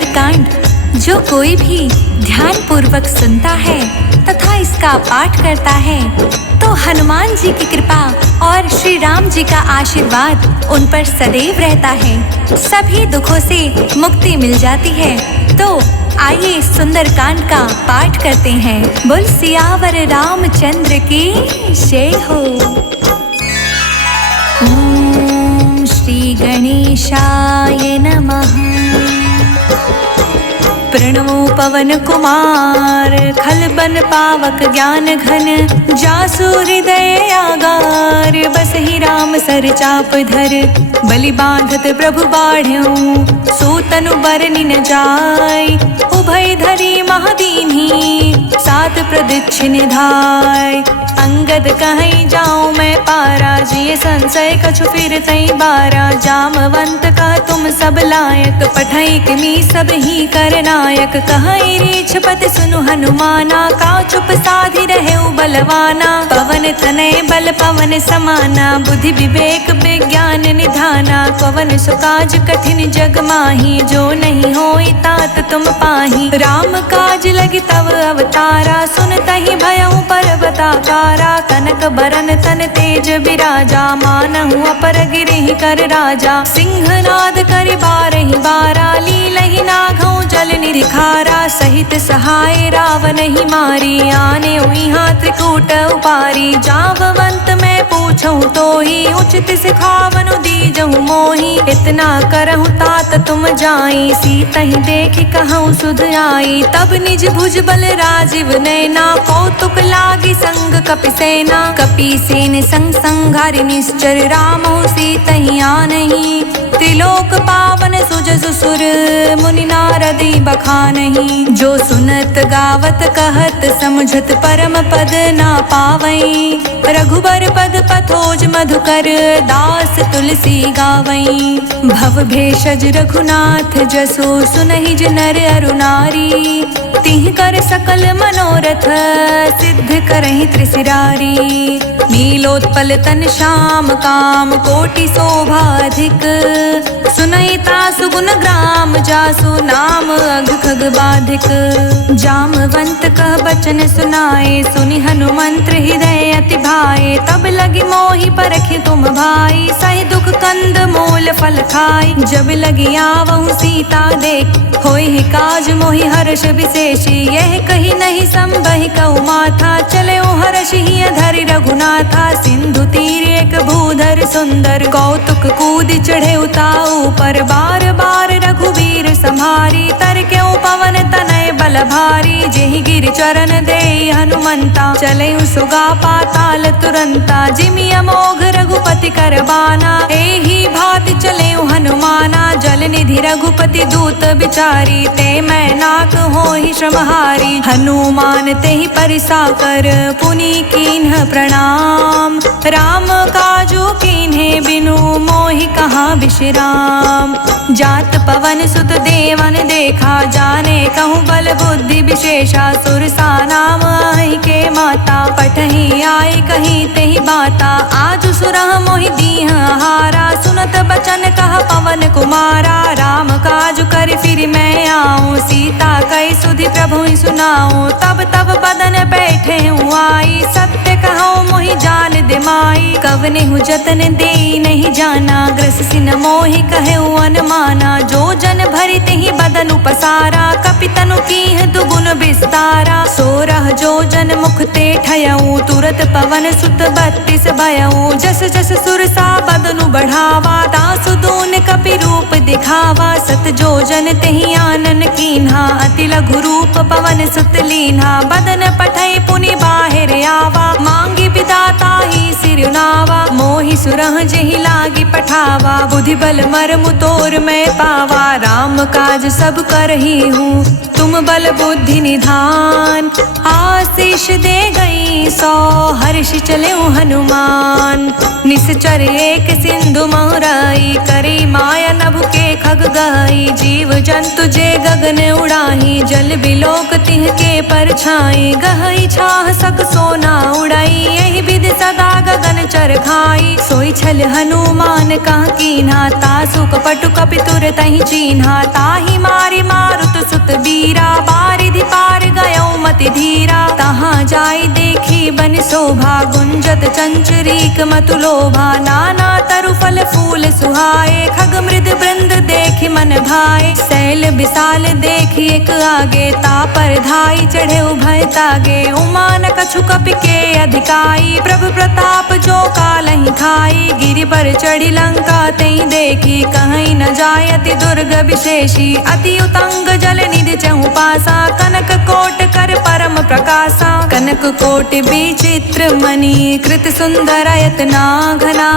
सुंदरकांड जो कोई भी ध्यान पूर्वक सुनता है तथा इसका पाठ करता है तो हनुमान जी की कृपा और श्री राम जी का आशीर्वाद उन पर सदैव रहता है। सभी दुखों से मुक्ति मिल जाती है। तो आइए सुंदरकांड का पाठ करते हैं। बोल सियावर रामचंद्र की जय हो। ओम श्री गणेशाय नमः। प्रणवो पवन कुमार खलबन पावक ज्ञान घन जासु हृदय आगार बसहि राम सर चाप धर बलि बांधत प्रभु बाढ़ऊ सूतनु बरनि न जाय उभय धरी महादीन्ही सात प्रदक्षिण धाय अंगद कहीं जाऊं मैं पारा जिये संशय कछु फिर तई बारा जामवंत कह तुम सब लायक पठई किमी सब ही कर नायक कहीं रीछ पत सुनु हनुमाना का चुप साधि रहे बलवाना पवन तनय बल पवन समाना बुद्धि विवेक विज्ञान निधाना पवन सुकाज कठिन जग माही जो नहीं होई तात तुम पाही राम काज लगी तव अवतारा सुन तहि भयउ पर्वताकारा कनक बरन तन तेज बिराजा मानहु अपर गिरिहि कर राजा सिंहनाद करि बारहि बारा लीलहि नाघउ जल निरिखारा सहित सहाय रावण ही मारी आने उहाँ त्रिकूट उपारी जाववंत मैं पूछूं तो ही उचित सिखावनु दीजहु मोही इतना करहु तात तुम जाई सीतहि देखि कहूँ सुध आई तब निज भुज बल राजीव नैना कौतुक लागी संग कपि सेना कपि सेन संग संघारि निश्चर रामहु सीतहि आनहि त्रिलोक पावन सुजसु सुर मुनि नारदी बखानहि जो सुनत गावत कहत समझत परम पद ना पावई रघुबर पद पथोज मधुकर दास तुलसी गावई भव भेषज रघुनाथ जसो सुनहि ज नर अरु नारी तिह कर सकल मनोरथ सिद्ध करहि त्रिशिरारी नीलोत्पल तन श्याम काम कोटि शोभाधिक सुनैता सुगुन ग्राम जासु नाम अघ खग बाधिक जामवंत कह बचन सुनाए सुनि हनुमंत्र हृदय अति भाए तब लगी मोहि परखि तुम भाई सहि दुख कंद मूल फल खाई जब लगी आवहु सीता देख होई काज मोहि हर्ष विशेषी यह कही नहीं संबहि कहु माथा चले हर्ष ही धरि रघुनाथा सिंधु तीर एक भूधर सुंदर कौतुक कूद चढ़े उताऊ पर बार बार रघुवीर संहारी तर क्यों पवन तनय बल भारी जेहि गिर चरण दे हनुमंता चले सुगा पाताल तुरंता जिमि अमोघ रघुपति करबाना एहि भाति चले हनुमाना जल निधि रघुपति दूत बिचारी ते मैं नाक होहि श्रमहारी हनुमान तेहि परिसा कर पुनि कीन्ह प्रणाम राम काजू कीन्हे बिनु मोहि कहाँ विश्राम जात पवन सुत देवन देखा जाने कहूँ बल बुद्धि विशेषा सुरसा नाम आई के माता पठही आई कहीं तेहि बाता आज सुरह मोहि दीह हारा सुनत बचन कह पवन कुमारा राम काज कर फिर मैं आऊँ सीता कई सुधि प्रभु सुनाऊँ तब तब बदन बैठे हूँ आई सत्य कहूँ मोहि जान दे माई कवने हूँ जतन दे नहीं जाना ग्रस सिन मोहि कहे अनमाना जो जन भरि तेहि बदन पसारा कपितनु कीह दुगुन विस्तारा सोरह जो जन मुख ते ठयऊ तुरत पवन सुत 32 भयऊ जस जस सुरसा बदनु बढ़ावा दासु दून कपि रूप दिखावा सत जो जन तेहि आनन कीन्हा अति लघु रूप पवन सुत लीन्हा बदन पठई पुनि बाहिर आवा मांगी विदाता ही सिरुनावा मोहि सुरह जेहि लागी पठावा बुद्धि बल मर्म तोर मैं पावा राम काज सब करही हूँ तुम बल बुद्धि निधान आशीष दे गई सौ हर्ष चले हनुमान निश्चर एक सिंधु महराई करी माया नभ के खग गई, जीव जंतु जे गगन उड़ाही, जल बिलोक तिह के परछाई, गहई छाह सक सोना उड़ाई, यही विधि सदा गगन चर खाई। सोई छल हनुमान कह कीन्हा, तासु कपटु कपितुर तहि चीन्हा, ताहि मारी मारुत सुत बीरा, बारिधि पार गयो मति धीरा। तहाँ जाई देखी बन शोभा, गुंजत चंचरीक मतु लोभा, नाना तरु फल फूल सुहाए, खग मृद वृंद देखि मन भाए। शैल विशाल देखि एक आगे, तापर धाई चढ़े उभय तागे, उमान कछु कपि के अधिकाई, प्रभु प्रताप जो कालहि खाई। गिरि पर चढ़ी लंका तई देखी, कहीं न जाय अति दुर्ग विशेषी, अति उतंग जल निधि चहु पासा, कनक कोट कर परम प्रकाशा। कनक कोट विचित्र मणि, कृत सुंदरयतना घना,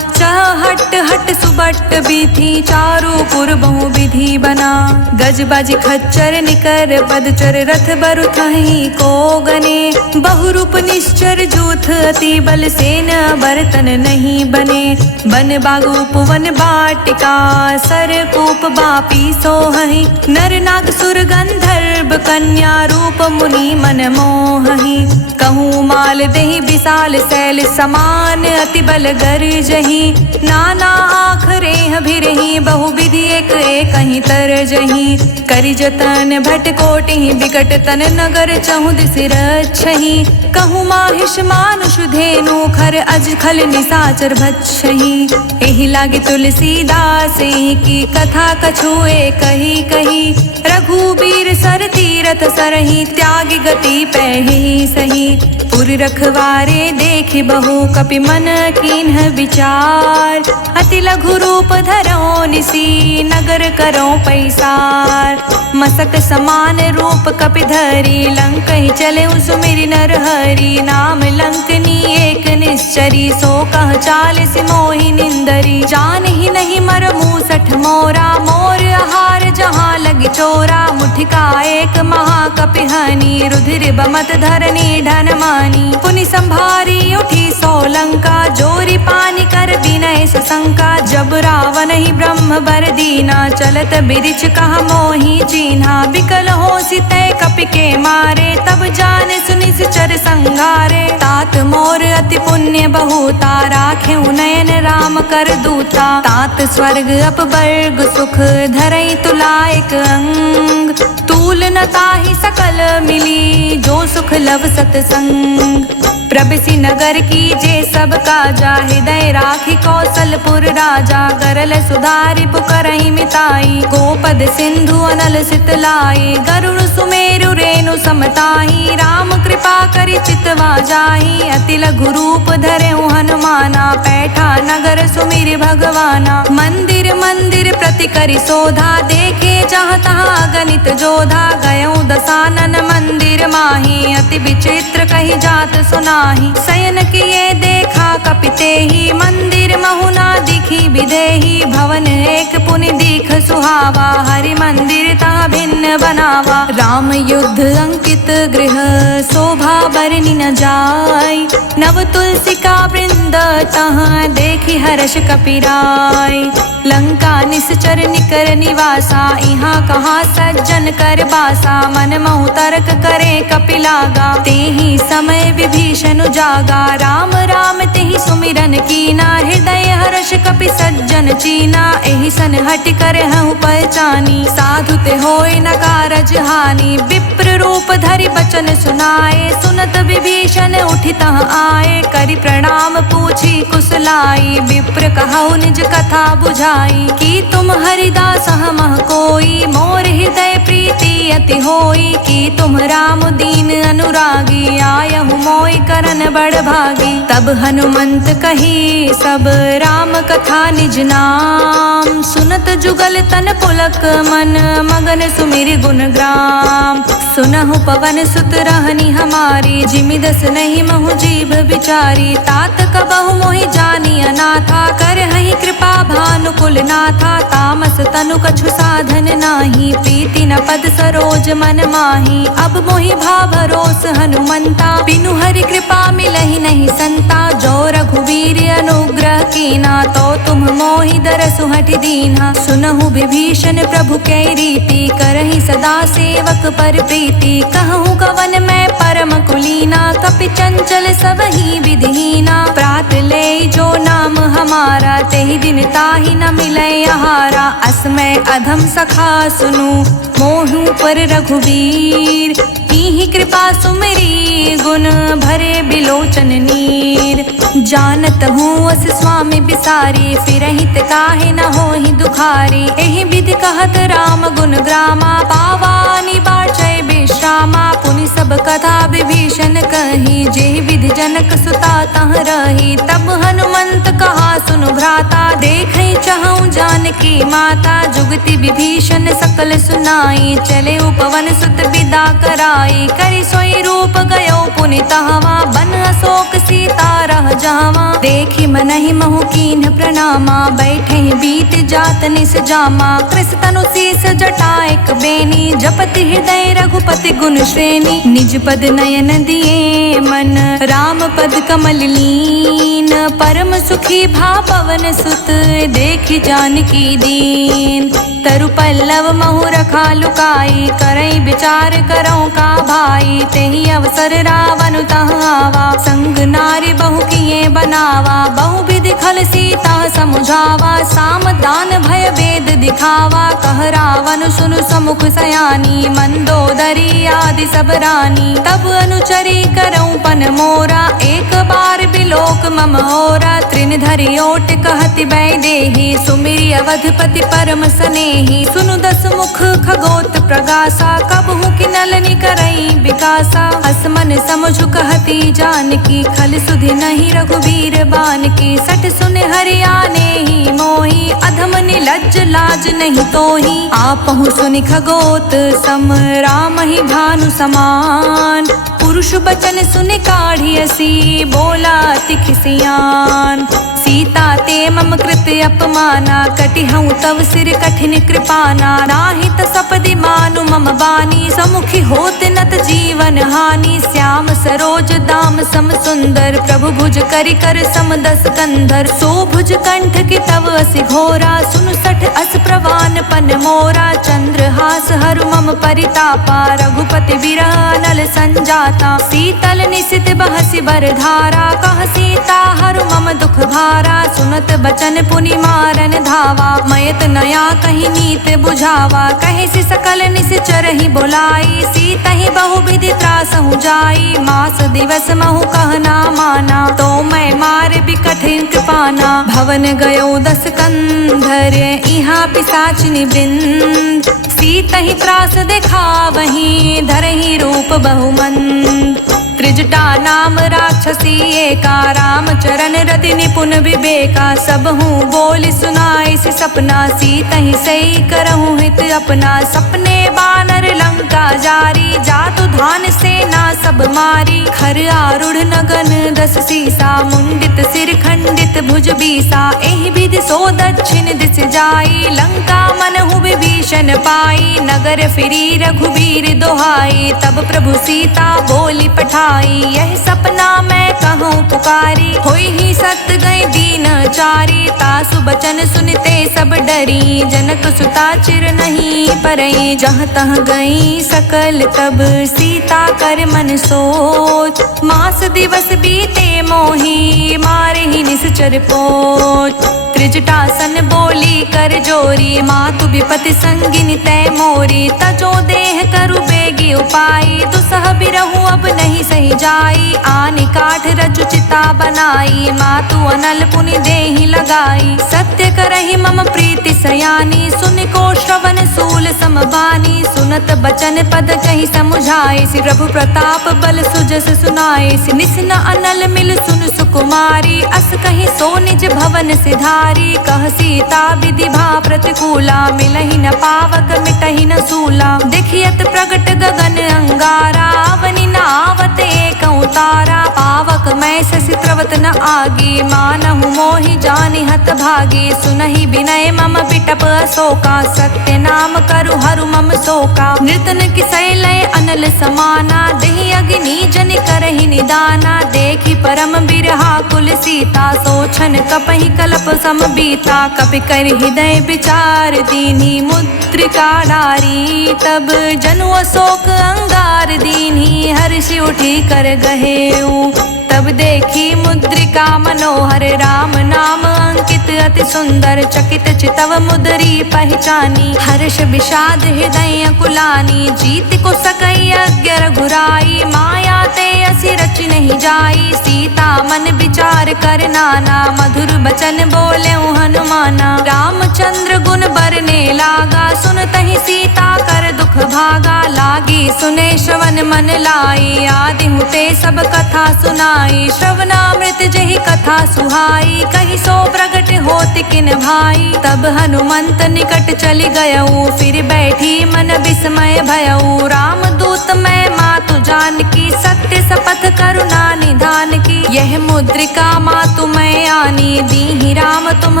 चह हट हट सुबट बीथी, चारु पुर बहु विधि बना। गज बाजी खच्चर निकर पदचर, रथ बरु थहीं को गने, बहुरूप निश्चर जूथ अति बल, सेन बर्तन नहीं बने। बन बागु उपवन बाटिका, सर कूप बापी सोहहि, नर नाग सुर गंधर्व कन्या, रूप मुनि मन मोहहि। कहूँ माल देहि विशाल शैल समान, अति बल गरजहि, नाना आखरे भिरहि, बहु विधि एक कहीं तरजहि। करि जतन भट कोटि विकट तन, नगर चहु दिस रक्षहि, कहूँ माहिष मानुष धेनु, खर अज खल निसाचर भक्षहि। एहि लागी तुलसीदास की कथा कछुए कही कही, रघुबीर सर तीरथ सरहि, त्यागी गति पैहि सही। पुर रखवारे देखि बहु कपि मन कीन्ह विचार, अति लघु रूप धरो निसी, नगर करो पैसार। मसक समान रूप कपि धरी, लंक ही चले सुमिरि नर हरि, नाम लंकनी एक निश्चरी, सो कह चालिस मोहि निंदरी। जान ही नहीं मर मूसठ मोरा, मोर आहार जहाँ लगी चोरा, मुठिका एक महाकपि हनी, रुधिर बमत धरनी ढन मानी। पुनि संभारी उठी सोलंका, जोरी पानी कर विनय सशंका, जब रावण ही ब्रह्म बर दीना, चलत बिरिछ कहा मोहि चीन्हा। बिकल हो सितय कपि के मारे, तब जान सुनि चर संगारे। तात मोर अति पुण्य बहुता, राखे नयन राम कर दूता, तात स्वर्ग अपवर्ग सुख, धरई तुलायक अंग। तूल न ताहि सकल मिली, जो सुख लव सतसंग। प्रबिसी नगर की जे सब काजा, हृदय राखी कौशलपुर राजा। गरल सुधारि पुकरहि मिताई, गोपद सिंधु अनल सितलाई। गरुड़ सुमेरु रेणु समताही, राम कृपा करि चितवा जाही। अति लघु रूप धरेउ हनुमाना, पैठा नगर सुमिरि भगवाना। मंदिर मंदिर प्रति करि शोधा, देखे जहाँ तहाँ गणित जोधा। गयउ दसानन मंदिर माही, अति विचित्र कही जात सुनाही। शयन किए देखा कपिते ही, मंदिर महुना दिखी विदेही। भवन एक पुनि दीख सुहावा, हरि मंदिर ता भिन्न बनावा। राम युद्ध अंकित गृह, शोभा बरनि न जाय। नव तुलसिका वृंद तहाँ, देखी हर्ष कपिराय। लंका निश्चर निकर निवासा, इहाँ कहाँ सज्जन कर बासा। मन महु तर्क करे कपिलागा, तेहि समय विभीषण जागा। राम राम तेहि सुमिरन कीना, हृदय हर्ष कपि सज्जन चीना। एहि सन हटि कर हूँ पहचानी, साधु ते होय न कारज हानि। विप्र रूप धरि बचन सुनाए, सुनत विभीषण उठि तहाँ आए। करि प्रणाम पूछी कुशलाई, विप्र कहु निज कथा बुझाई। कि तुम हरिदास हमह कोई, मोर हृदय प्रीति अति होई। कि तुम राम दीन अनुरागी, आयहु मोय करन बड़ भागी। तब हनुमंत कही सब राम कथा निज नाम, सुनत जुगल तन पुलक मन, मगन सुमिरि गुण ग्राम। सुनहु पवन सुत रहनी हमारी, जिमि दस नहीं महु जीभ विचारी। तात कबहु मोहि जानी अनाथा, करहि कृपा भानुकुल नाथा। तामस तनु कछु साधन नाही, प्रीति न पद सरोज मन माही। अब मोहि भा भरोस हनुमंता, बिनु हरि कृपा मिलहि नहीं संता। जो रघुवीर अनुग्रह कीना, तो तुम मोहि दरसु हठि दीन्हा। सुनहु विभीषण प्रभु कै रीति, करहि सदा सेवक पर प्रीति। कहूँ कवन मैं परम कुलीना, कपि चंचल सबहि विधिहीना। प्रात ले जो नाम हमारा, तेहि दिन ताहि न मिलै आहारा। असमय अधम सखा सुनु, मोहु पर रघुवीर। कीन्ही कृपा सुमिरी, गुण भरे बिलोचन नीर। जानत हूँ अस स्वामी बिसारी, फिरहि ते काहे न होहि दुखारी। एहि विधि कहत राम गुण ग्रामा, पावानि बाचै विश्रामा। पुनि सब कथा विभीषण कही, जेहि विधि जनक सुता तह रही। तब हनुमंत कहा सुनु भ्राता, देखै चहु जानकी माता। जुगति विभीषण सकल सुनाई, चले उपवन सुत विदा कराई। करि सोई रूप गयो पुनि तहवा, बन अशोक सीता रह जावा। देखि मनहि महु कीन्ह प्रणामा, बैठे बीत जात निस जामा। कृस तनु शीस जटा एक बेनी, जपति हृदय रघुपति गुण श्रेणी। निज पद नयन दिए मन, राम पद कमल लीन। परम सुखी भा पवन सुत, देखि जानकी दीन। तरु पल्लव महु रखा लुकाई, करई विचार करौ का भाई। तेहि अवसर रावण तह आवा, संग नारी बहु किए बनावा। बहु विधि खल सीता समुझावा, साम दान भय वेद दिखावा। कह रावण सुनु समुख सयानी, मंदोदरी आदि सब रानी। तब अनुचरी करऊं पन मोरा, एक बार बिलोक मम होरा। त्रिन धरि ओट कहति वैदेही, सुमिरि अवधपति परम सनेही। सुनु दस मुख खगोत प्रगासा, कबहु किनलनि करई विकासा। असमन समझु कहती जानकी, खल सुधि नहीं रघुवीर बानकी। सठ सुन हरियाने ही मोही, अधम निलज्ज लाज नहीं तोही। आपहु सुनि खगोत सम, राम ही भानु समान। पुरुष बचन सुनि काढ़ियसी, बोला अति खिसियान। सीता ते मम कृत अपमाना, कटिहऊँ तव सिर कठिन कृपाना। नाहित सपदि मानु मम बानी, समुखी होत नत जीवन हानि। श्याम सरोज दाम सम सुंदर, प्रभु भुज करि कर सम दस कंधर। सो भुज कंठ की तव असि घोरा, सुनु सठ अस प्रवान पन मोरा। चंद्रहास हरु मम परितापा, रघुपति विरह नल संजाता। शीतल निशित बहसि बरधारा, कह सीता हरु मम दुख भारा। सुनत बचन पुनि मारन धावा, मयत नया कहीं नीत बुझावा। कहे से सकल निश्चर ही बोलाई, सीता ही बहु विधि त्रासहु जाई। मास दिवस महु कहना माना, तो मैं मार भी कठिन कृपाना। भवन गयो दस कंधर, इहा पिशाचिनी वृंद। सीता ही त्रास देखा वहीं, धरहि रूप बहुमंद। त्रिजटा नाम राक्षसी एका, रामचरण रति निपुण विवेका। सब हूँ बोल सुनाई से सपना, सीता ही सही करहूँ हित अपना। सपने बानर लंका जारी, जातु धान सेना सब मारी। खर आरूढ़ नगन दस सीसा, मुंडित सिर खंडित भुज बीसा। एहि विधि सो दक्षिण दिस जाई, लंका मनहु विभीषण पाई। नगर फिरी रघुवीर दोहाई, तब प्रभु सीता बोली पठाई। यह सपना मैं कहूँ पुकारी, होई ही सत गए दीन चारी। तासु बचन सुनते सब डरी, जनक सुता चिर नहीं परई। जहाँ तह गई सकल तब, सीता कर मन सोच। मास दिवस बीते मोही, मारे ही निश्चर पोच। त्रिजटासन बोली कर जोरी, मातु विपति संगिनी तय मोरी। तजो देह करु बेगी उपाई, दुसह बिरहु अब नहीं सही जाई। आनि काठ रचु चिता बनाई, मातु अनल पुनि देहि लगाई। सत्य करहि मम प्रीति सयानी, सुनि को श्रवण सूल समबानी। सुनत बचन पद कहि समुझाए, सि प्रभु प्रताप बल सुजस सुनाए। सि निस्न अनल मिल सुन सुकुमारी, अस कहि सो निज भवन सिधारी। कह सीता विधि भा प्रतिकूला, मूला, मिलहि न पावक मिटहि न सूला। देखियत प्रगट गगन अंगारा, अवनि न आवत एकौ तारा। पावक मैं शशि त्रवत न आगी, मानहु मोहि जानि हत भागी। सुनहि विनय मम बिटप अशोका, सत्य नाम करु हरु मम शोका। नृतन किसै लय अनल समाना, देहि अग्नि जनि करहि निदाना। देखि परम बिरहा कुल सीता, सोचन कपहि कलप सम बीता। कपि कर हृदय विचार दीन्ही, मुद्रिका डारी। तब जनु अशोक अंगार दीन्ही, हर्षि उठी कर गहेऊ। तब देखी मुद्रिका मनोहर, राम नाम अंकित अति सुंदर। चकित चितव मुद्री पहचानी, हर्ष विषाद हृदय कुलानी। जीत को सकई अज्ञ रघुराई, माया ते असि रचि नहीं जाई। सीता मन विचार कर नाना, मधुर बचन बोले हनुमाना। रामचंद्र गुण बरने लागा, सुनतहि सीता कर दुख भागा। लागी सुने श्रवण मन लाई, आदि हुते सब कथा सुनाई। श्रवणामृत जहि कथा सुहाई, कहि सो प्रगट होत किन भाई। तब हनुमंत निकट चली गयऊ, फिर बैठी मन विस्मय भयऊ। राम दूत मैं मातु जानकी, सत्य शपथ करुणा निधान की। यह मुद्रिका मातु मैं आनी, दीहि राम तुम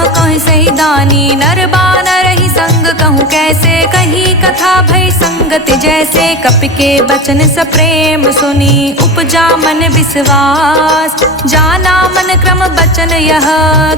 कहि सही दानी। नर बानर ही संग कहूँ कैसे, कही कथा भई संगति जैसे। कपि के बचन सप्रेम सुनी, उपजा मन विश्वास। जाना मन क्रम बचन यह,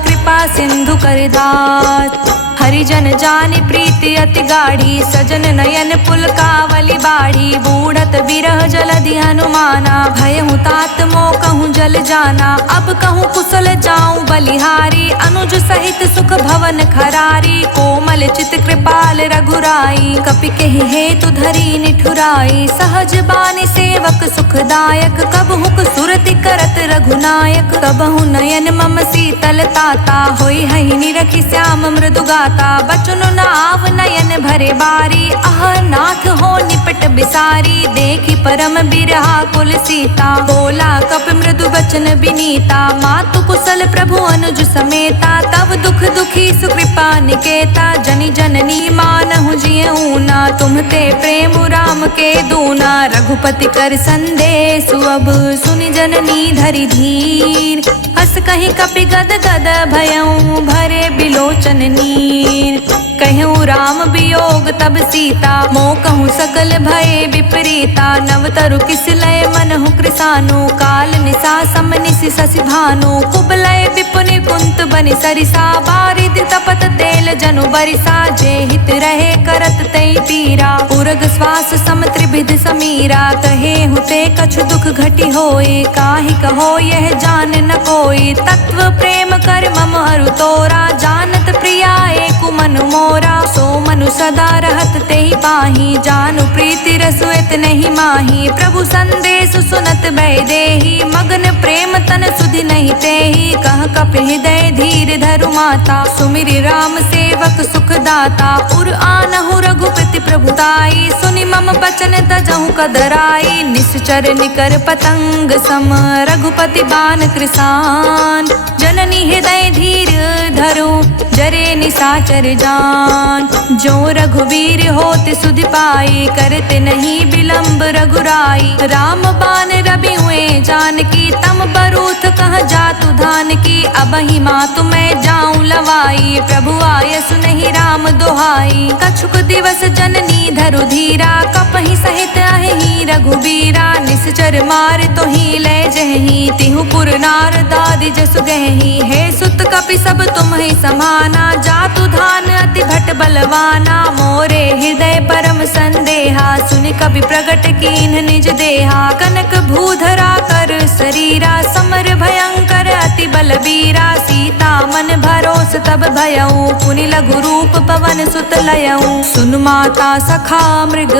कृपा सिंधु कर दास। हरिजन जानि प्रीति अति गाढ़ी, सजन नयन पुलकावली बाढ़ी। बूढ़त बिरह जलधि हनुमाना, भयहु तात मोह कहूँ जल जाना। अब कहूँ कुशल जाऊँ बलिहारी, अनुज सहित सुख भवन खरारी। कोमल चित कृपाल रघुराई, कपि केहि हेतु धरी निठुराई। सहज बानी सेवक सुखदायक, कबहुक सुरति करत रघुनायक। कबहु नयन मम शीतल ताता, होई हहि निरखि श्याम मृदु गाता। बचन नाव नयन भरे बारी, आह नाथ हो निपट बिसारी। देखि परम बिरहा कुल सीता, बोला कपि मृदु बचन बिनीता। मातु कुशल प्रभु अनुज समेता, तब दुख दुखी सुकृपा निकेता। जनि जननी मानहु जियऊ ना, तुमते प्रेम राम के दूना। रघुपति कर संदेशु अब, सुनि जननी धरि धीर। हस कहि कपि गद गद भयऊ, भरे बिलोचन नीर। कहूँ राम वियोग तब सीता, मोह कहूँ सकल भय विपरीता। नव तरु किस लय मनहु कृसानु, काल निशा सम निशि शशि भानु। कुबलय विपुनि कुंत बनि सरिसा, बारिद तपत तेल जनु बरिसा। जे हित रहे करत तई पीरा, उरग श्वास सम त्रिभिद समीरा। कहे हुते कछु दुख घटी होए, काहि कहो यह जान न कोई। तत्व प्रेम कर मम अरु तोरा, जानत प्रिया एकु मनु मोरा। सो मनु सदा रहत तेहि पाही, जानु प्रीति रसु इत नहीं माही। प्रभु संदेश सुनत भय देहि, मगन प्रेम तन सुधि नहीं तेहि। कह कपि हृदय धीर धरु माता, सुमिरि राम सेवक सुख दाता। उर आनहु रघुपति प्रभुताई, सुनि मम बचन तजहु कदराई। निश्चर निकर पतंग सम, रघुपति बान कृसान। जननी हृदय धीर धरु, जरे निशाचर जान। जो रघुवीर होत सुधि पाई, करते नहीं विलंब रघुराई। राम बान रवि हुए जानकी, तम बरूथ कह जातु धान की। अबहि मातु मैं जाऊं लवाई, प्रभु आय सुनहि राम दोहाई। कछुक दिवस जननी धरु धीरा, कपहि सहित अहि रघुबीरा। निश्चर मार तो ही ले जहि, तिहु पुर नार दादि जसु गहि। हे सुत कपि सब तुम ही समाना, जातु धान अति भट बलवाना। मोरे हृदय परम संदेहा, सुनि कपि प्रगट कीन्ह निज देहा। कनक भूधरा कर शरीरा, समर भयंकर अति बलबीरा। सीता मन भरोस तब भयऊ, पुनि लघु रूप पवन सुत लयऊ। सुन माता सखा मृग,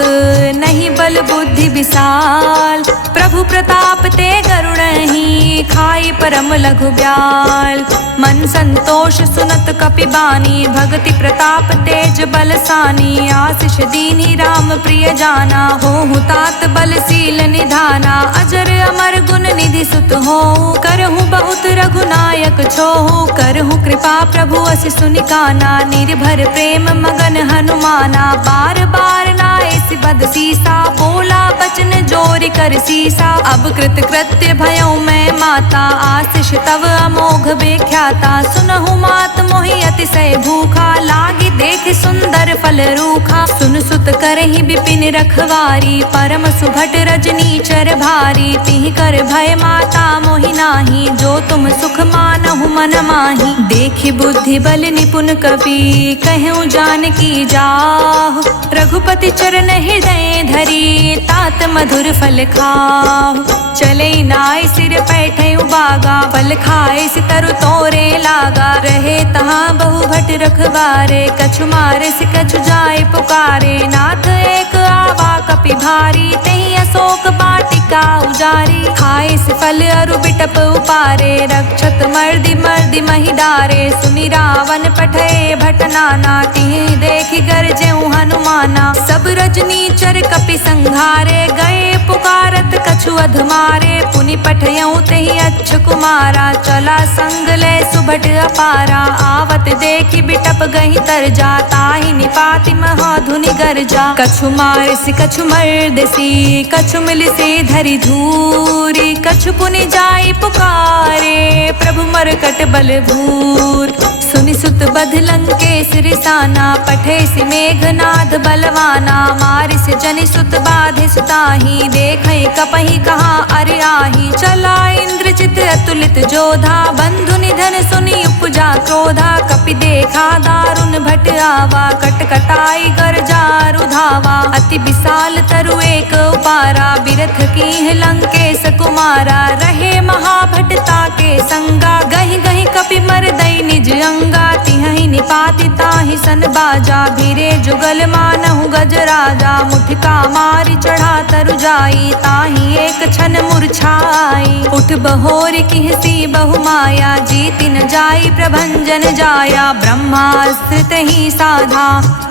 नहीं बल बुद्धि विशाल। प्रभु प्रताप ते गरुड़हि, खाई परम लघु ब्याल। मन संतोष सुनत कपि बानी, भगति प्रताप तेज बलसानी। आशीष दीनी राम प्रिय जाना, होहु तात बलशील निधाना। अजर अमर गुण निधि निधि सुत हो, करहु बहुत रघुनायक छोहु, करहु कृपा प्रभु अस सुनिकाना, निर्भर प्रेम मगन हनुमाना, बार बार नाए बद सीसा, बोला बचन जोरि कर सीसा, अब कृत कृत्य भयउ मैं माता, आशीष तव अमोघ बेख्याता, सुनहु मात मोहि अतिशय भूखा, लागी देख सुंदर फल रूखा, सुन सुत करहि बिपिन रखवारी, परम सुभट रजनीचर भारी, तिहि कर भय माता मोहि नाही, जो तुम सुख मानहु मन माही, देखि बुद्धि बल निपुण कपि, कहूँ जानकी जाहु, रघुपति चरण हृदय धरी, तात मधुर फल खाहु, चले नाय सिर पैठे उबागा, फल खाए सितरु तोरे लागा, रहे तहाँ बहु भट रखवारे, कछु मारे सि कछु जाए पुकारे, नाथ एक आवा कपि भारी, तेहि अशोक वाटिका उजारी, खाए से फल अरु बिटप उपारे, रक्षत मर्दि मर्दि महि डारे, सुनि रावण पठे भट नाना, तिहि देखि गरजेउ हनुमाना, सब रजनीचर कपि संघारे, गए पुकारत कछु अधमारे, पुनि पठयउ तेहि अच्छ कुमारा, चला संग ले सुभट अपारा, आवत देखि बिटप गहि तरजा, ताहि निपाति महाधुनि गरजा, कछु मारिसि कछु मर्दसी, कछु मिलिसि धरि धूरी, कछु पुनि जाई पुकारे, प्रभु मरकट बल भूर, सुनि सुत बध लंकेश रिसाना, पठे सि मेघनाद बलवाना, मारिस जनि सुत बाधे सुताही, देखै कपहि कहाँ अरि आही, चला इंद्रजित अतुलित जोधा, बंधु निधन सुनि उपजा क्रोधा, कपि देखा दारुण भट आवा, कटकटाई गरजा रुधावा, अति विशाल तरु एक उपारा, बिरथ कीन्ह लंकेश कुमारा, रहे महाभटता के संगा, गहि गहि कपि मरदई निज अंगा, तिहि निपाति ताहि सन बाजा, भीरे जुगल मानहु गजराजा, मुठिका मारि चढ़ा तरु जाई, ताहि एक क्षण मूर्छाई, उठ बहोर किहसी बहु माया, जीति न जाई प्रभंजन जाया, ब्रह्मास्त्र तहि साधा,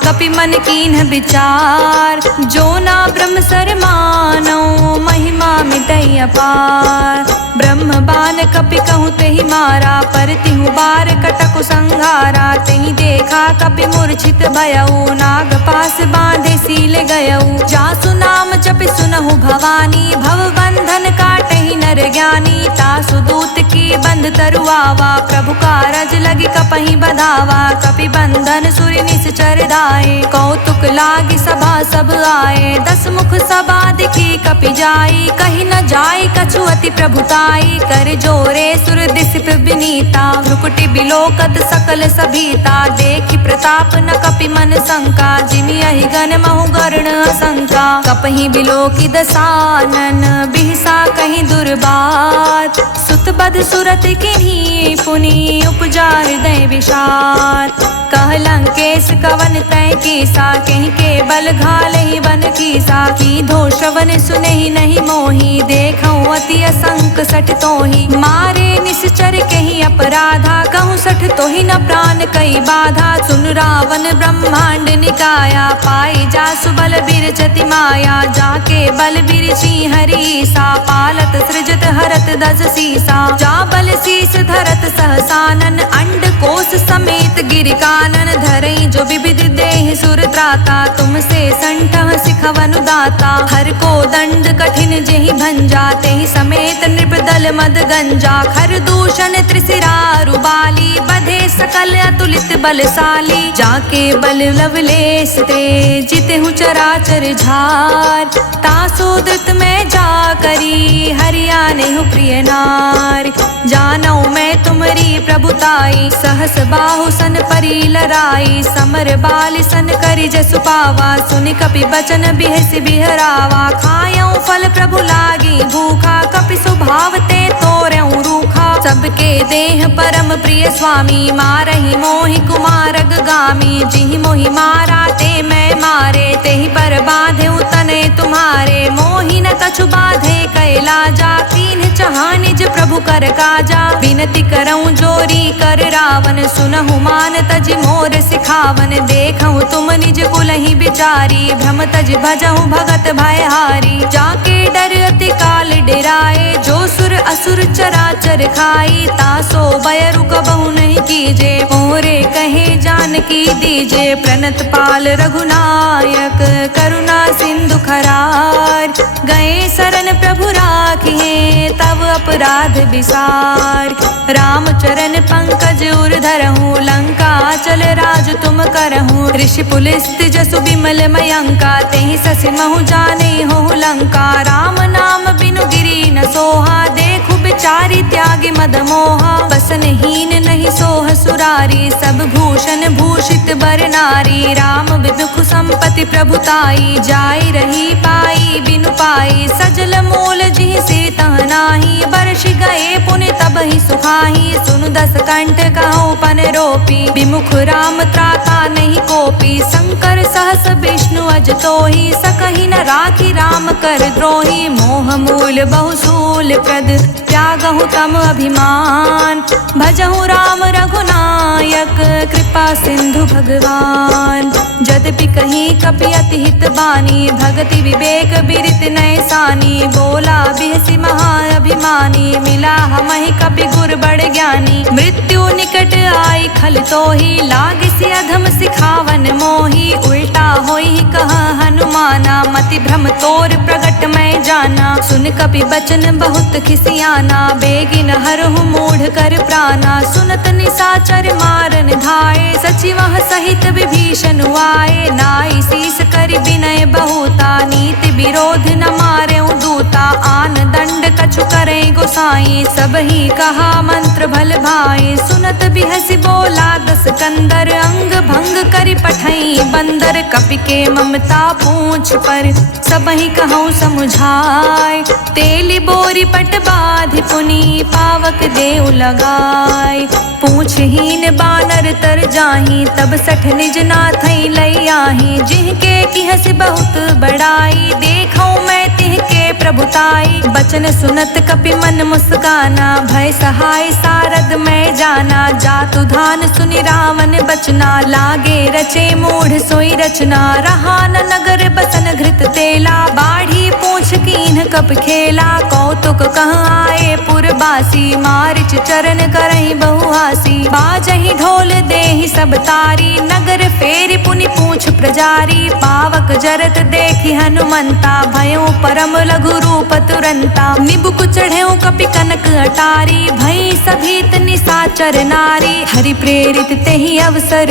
कपि मन कीन्ह विचार, जो ना ब्रह्म सर मानौ, महिमा मिटई अपार, ब्रह्म बान कपि कहूँ तेहि मारा, पर तिहु बार कटकु संघारा, तेहि देखा कपि मूर्छित भयउ, नाग पास बांधे सील गयउ, जासु नाम जपि सुनहु भवानी, भव बंधन काटहि नर ज्ञानी, तासु दूत की बंध तरुआवा, प्रभु कारज लगी कपहि बधावा, कपि बंधन सुरि निश्चर दाए, कौतुक लागी सभा सब आए, दस मुख सभा दिखी कपि जाई, कहि न जाई कछु अति प्रभुताई, कर जोरे सुर दिसिप विनीता, भ्रुकुटि बिलोकत सकल सभीता, देखि प्रताप न कपि मन शंका, जिमि अहि गण महु गर्ण असंका, कपहि बिलोकि दसानन, बिहसा कहि दुर्बात, सुत बद सुरत किन्ही पुनि उपजा हृदय विषाद, कह लंकेश कवन तय कीसा, कहीं के बल घालहि वन कीसा, की धो श्रवण सुनहि नहीं मोहि, देखऊँ अति असंक सठ तोहि, मारे निश्चर कहीं अपराधा, कहूँ सठ तोहि न प्राण कई बाधा, सुन रावण ब्रह्मांड निकाया, पाई जासु बल बिरचति माया, जाके बल बिरची हरीसा, पालत सृजत हरत दस सीसा, जा बल शीस धरत सहसानन, अंड कोश समेत गिर कानन, धरई जो विविध देह सुर त्राता, तुमसे संठह सिखवनु दाता, हर को दंड कठिन जेहि भंजा, तेहि समेत नृपदल मद गंजा, खर दूषण त्रिशिरा रुबाली, बधे सकल अतुलित बलशाली, जाके बल लवलेश ते जितहु चराचर झार, तासो द्रुत में जा करी हरियाणे हूँ प्रिय नार, जानौ मैं तुमरी प्रभुताई, सहस बाहु सन परी लराई, समर बाल सन करि जसु पावा, सुनि कपि बचन बिहस बिहरावा, खायऊ फल प्रभु लागी भूखा, कपि स्वभाव ते तोरऊ रूखा, सबके देह परम प्रिय स्वामी, मारहि मोहि कुमारग गामी, जिहि मोहि मारा ते मैं मारे, तेहि पर बाधे तने तुम्हारे, मोहि न कछु बाधे कैला जा, कीन्ह कहा निज प्रभु कर काजा। विनती करऊं जोरी कर रावण, सुनहु मान तज मोर सिखावन। देखऊं तुम निज कुलहि बिचारी, भ्रम तज भजहु भगत भयहारी। जाके डर अति काल डेराए, जो सुर असुर चराचर खाई। तासो भय रुक बहु नहीं कीजे, मोरे कहे जानकी दीजे। प्रणत पाल रघुनायक, करुणा सिंधु खरार। गए शरण प्रभु राखिए, तब अपराध विसार। राम चरण पंकज उर धरहूँ, लंका चल राज तुम करहूँ। ऋषि पुलिस्त जसु बिमल मयंका, तेहि ससि महु जाने हो लंका। राम नाम बिनु गिरी न सोहा, देखु बिचारी त्यागी मद मोहा। बसनहीन नहीं सोह सुरारी, सब भूषण भूषित बर नारी। राम विमुख संपत्ति प्रभुताई, जाई रही पाई बिनु पाई। सजल मूल जिहि से तह नाही, बरष गए पुनि तबहि सुखाही। सुनु दस कंठ कहूँ पन रोपी, विमुख राम त्राता नहीं कोपी। शंकर सहस विष्णु अज तोहि, सकहि न राखी राम कर द्रोही। मोह मूल बहुसूल प्रद, त्यागहु तम अभिमान। भजहु राम रघुनायक, कृपा सिंधु भगवान। यद्यपि कहीं कपि अति हित बानी, भगति विवेक बिरित नय सानी। बोला बिहसी महाअभिमानी, मिला हमहि कपि गुर बड़ ज्ञानी। मृत्यु निकट आई खल तोहि, लागिसी अधम सिखावन मोहि। उल्टा होई कह हनुमाना, मति भ्रम तोर प्रगट मैं जाना। सुन कपि बचन बहुत खिसियाना, बेगिन हरहु मूढ़ कर प्राणा। सुनत निशाचर मारन धाये, सचिवह सहित विभीषण आए। नाई शीस करि विनय बहुता, नीति विरोध न मारे दूता। आन दंड कछु करे गोसाई, सब ही कहा मंत्र भल भाई। सुनत बिहसी बोला दस कंदर, अंग भंग करि पठई बंदर। कपि के ममता पूछ पर, सब ही कहूँ समुझाय। तेली बोरी पट बाधि पुनि, पावक देउ लगाय। पूछहीन बानर तर जाही, तब सठ निज नाथई लई आही। जिनके किहस बहुत बड़ाई, देखऊं मैं तिहके प्रभुताई। बचन सुनत कपि मन मुस्काना, भय सहाय सारद मैं जाना। जातु धान सुनि रावण बचना, लागे रचे मूढ़ सोई रचना। रहा न नगर बसन घृत तेला, बाढ़ी पूछ कीन्ह कप खेला। कौतुक कहाँ आए पुरबासी, मारिच चरण करहि बहुहासी। बाजहि ढोल देहि सब तारी, नगर फेरि पुनि पूछ प्रजारी। पावक जरत देखि हनुमंता, भयो परम लघु रूप तुरंता। निबुक चढ़ेउ कपि कनक अटारी, भई सभीत निशाचर नारी। हरि प्रेरित तेहि अवसर,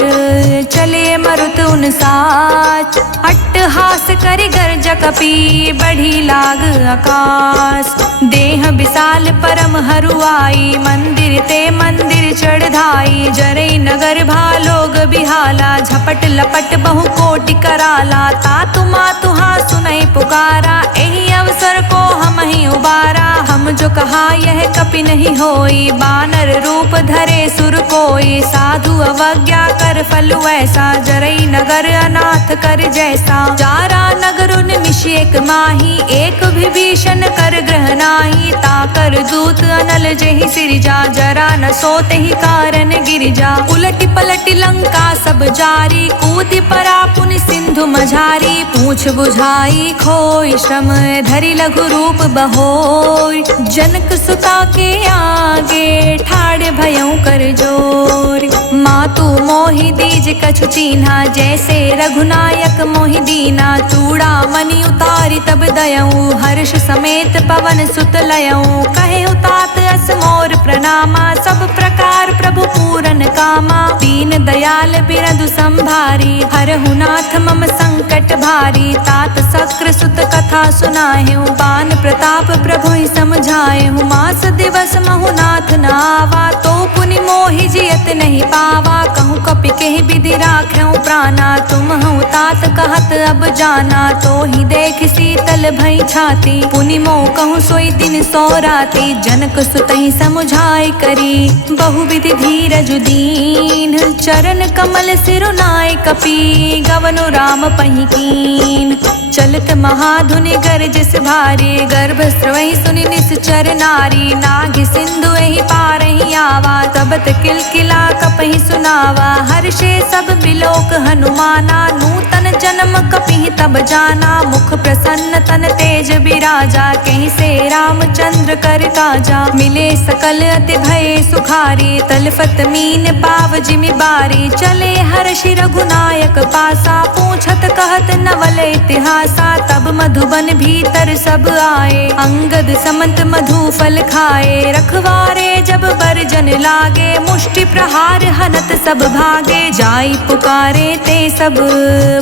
चले मरुत उन साच। अट्टहास करि गर्ज कपि, बढ़ी लाग आकाश। देह विशाल परम हरुआई, मंदिर ते मंदिर चढ़ाई। जरई नगर भालोग बिहाला, झपट लपट बहु कोटि कराला। तातु मातु हा सुनई पुकारा, एहि अवसर को हम ही उबारा। हम जो कहा यह कपि नहीं होई, बानर रूप धरे सुर कोई। साधु अवज्ञा कर फल ऐसा, जरई नगर अनाथ कर जैसा। जारा नगर निमिष एक माही, एक विभीषण कर ग्रह नाही। ताकर दूत अनल जेहि सिरजा, जरा न सोते ही कारण गिरिजा। उलटि पलटि लंका सब जारी, कूदि परा पुनि सिंधु मझारी। पूछ बुझाई खोई श्रम, धरि लघु रूप बहोय। जनक सुता के आगे, ठाड़ भयउ कर जोर। मातु मोहि दीज कछु चीन्हा, जैसे रघुनायक मोहि दीना। चूड़ा मणि उतारी तब दयऊ, हर्ष समेत पवन सुत लयऊ। कहे तात अस मोर प्रणामा, सब प्रकार प्रभु पूरन कामा। दीन दयाल बिरधु संभारी, हरहु नाथ मम संकट भारी। तात शक्र सुत कथा सुनाएहु, बान प्रताप प्रभु ही समझाएहु। मास दिवस महु नाथ न आवा, तो पुनि मोहि जियत नहीं पावा। कहूँ कपि केहि विधि राखऊं प्राणा, तुम हूँ तात कहत अब जाना। तो ही देख शीतल भई छाती, पुनि मोह कहूँ सोई दिन सो राती। जनक सुतहि समुझाय करी, बहुविधि धीरज दीन। चरण कमल सिरुनाय कपि गवनु राम पहि कीन। चलत महाधुनि गरजस भारी गर्भ स्रवहि सुनि निश्चर नारी। नाग सिंधु एहि पारहि आवा तबत किलकिला कपहि सुनावा। हर्षे सब बिलोक हनुमाना नूतन जन्म कपिहि तब जाना। मुख प्रसन्न तन तेज बिराजा कहीं से रामचंद्र कर काजा। मिले सकल अति भय सुखारी तलफत मीन पाव जिमि बारी। चले हर्षि रघुनायक पासा पूछत कहत नवल इतिहासा। तब मधुबन भीतर सब आए अंगद समंत मधु फल खाए। रखवारे जब बरजन लागे मुष्टि प्रहार हनत सब भागे। जाई पुकारे ते सब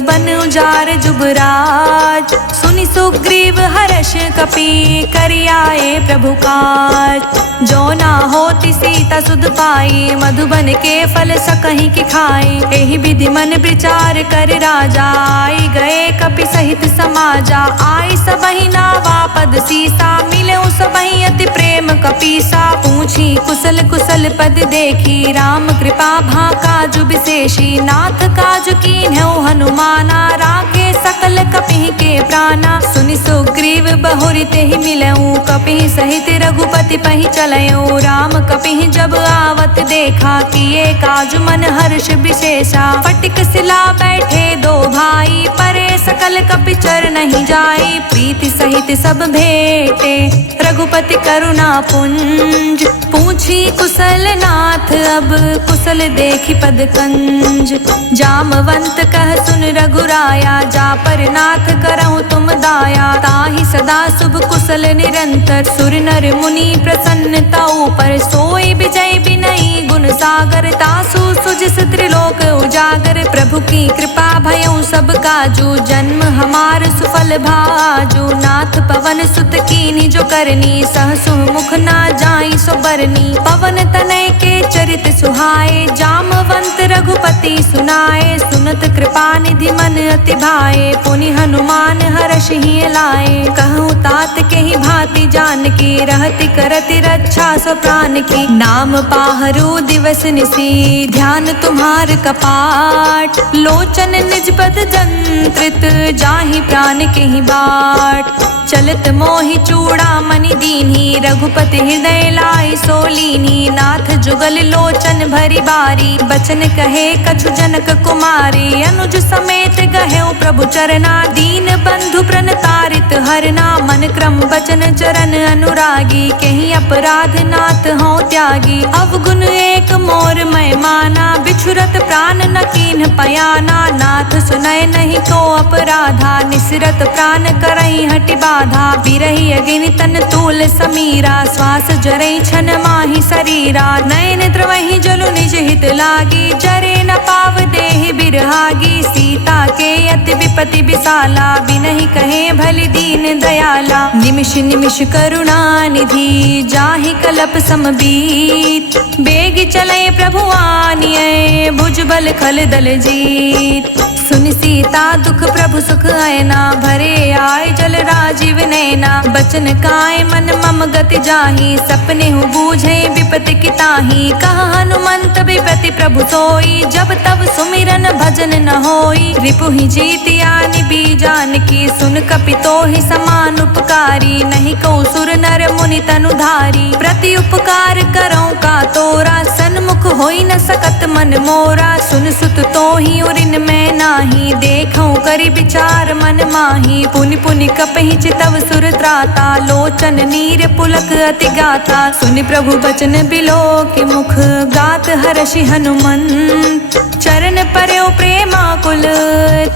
बन उजार जुबराज। सुनि सुग्रीव हर्ष कपि करि आए प्रभु काज। जो ना होती सीता सुध पाई मधुबन के फल सकहि की खाई। एहि विधि मन विचार कर राजा आई गए कपि सहित समाजा। आई सबहि नावा पद सीसा मिले सबहि अति प्रेम कपीसा। पूछी कुशल कुशल पद देखी राम कृपा भा काजु विशेषी। नाथ काजु कीन्हु हनुमाना राखे सकल कपिहि के प्राणा। सुनि सुग्रीव बहुरि तेहि मिलऊ कपिहि सहित रघुपति पहि चलऊ। राम कपिहि जब आवत देखा किए काजु मन हर्ष विशेषा। फटिक सिला बैठे दो भाई परे सकल कपि चर नहीं जाई। प्रीति सहित सब भेटे रघुपति करुणा पुंज। पूछी कुशल नाथ अब कुशल देखी पद कंज। जामवंत कह सुन रघुराया जा पर नाथ करहु तुम दाया। ताहि सदा शुभ कुशल निरंतर सुर नर मुनि प्रसन्नता ऊपर। सोई विजय बिनई गुण सागर तासु सुजिस त्रिलोक उजागर। प्रभु की कृपा भयउ सब काजू जन्म हमार सुफल भाजू। नाथ पवन सुत कीन्ही जो करनी सहसु मुख ना जाई सो बरनी। पवन तनय के चरित सुहाए जामवंत रघुपति सुनाए। सुनत कृपा निधि मन अति भाए पुनि हनुमान हर्ष ही लाए। कहूँ तात के ही भांति जान की रहति करति रक्षा सो प्राण की। नाम पाहरु दिवस निसी ध्यान तुम्हार कपाट। लोचन निज पद जंत्रित जाहि प्राण के ही बाट। चलत मोहि चूड़ा मणि दीन्ही रघुपति हृदय लाई सोलीनी। नाथ जुगल लोचन भरी बारी बचन कहे कछु जनक कुमारी। अनुज समेत गहेउ प्रभु चरना दीन बंधु प्रण तारित हरना। मन क्रम बचन चरण अनुरागी कहीं अपराध नाथ हो त्यागी। अवगुण एक मोर मैं माना बिछुरत प्राण न कीन्ह पयाना। नाथ सुनय नहीं को अपराधा निसरत प्राण करई हटि बाधा। बिरहि अगिनि तन तूल समीरा श्वास जरई छन माहि शरीरा। नयन द्रवहि जलु निज हित लागी जरे न पाव देहि बिरहागी। सीता के अति विपति विशाला बिनहि कहे भलि दीन दयाला। निमिष निमिष करुणा निधि जाहि कलप समबीत। बेग चले प्रभु आनिए भुज बल खल दल जीत। सुनि सीता दुख प्रभु सुख आयना भरे आय जल राजीव नैना। बचन काय मन मम गति जाहि सपने हूँ बूझे विपति की ताहि। कहा हनुमंत विपति प्रभु सोई जब तब सुमिरन भजन न होई। रिपुहि जीतिया निबी जानकी सुन कपि तोहि समान उपकारी। नहीं को सुर नर मुनि तनुधारी प्रति उपकार करऊँ का तोरा। सन्मुख होई न सकत मन मोरा सुन सुत तोहि उरिन में नाही। देखऊँ करि विचार मन माही पुनि पुनि कपहि चितव सुर त्राता। लोचन नीर पुलक अति गाता सुनि प्रभु बचन बिलो के मुख गात हर्षि हनुमंत। चरण पर्यो प्रेमाकुल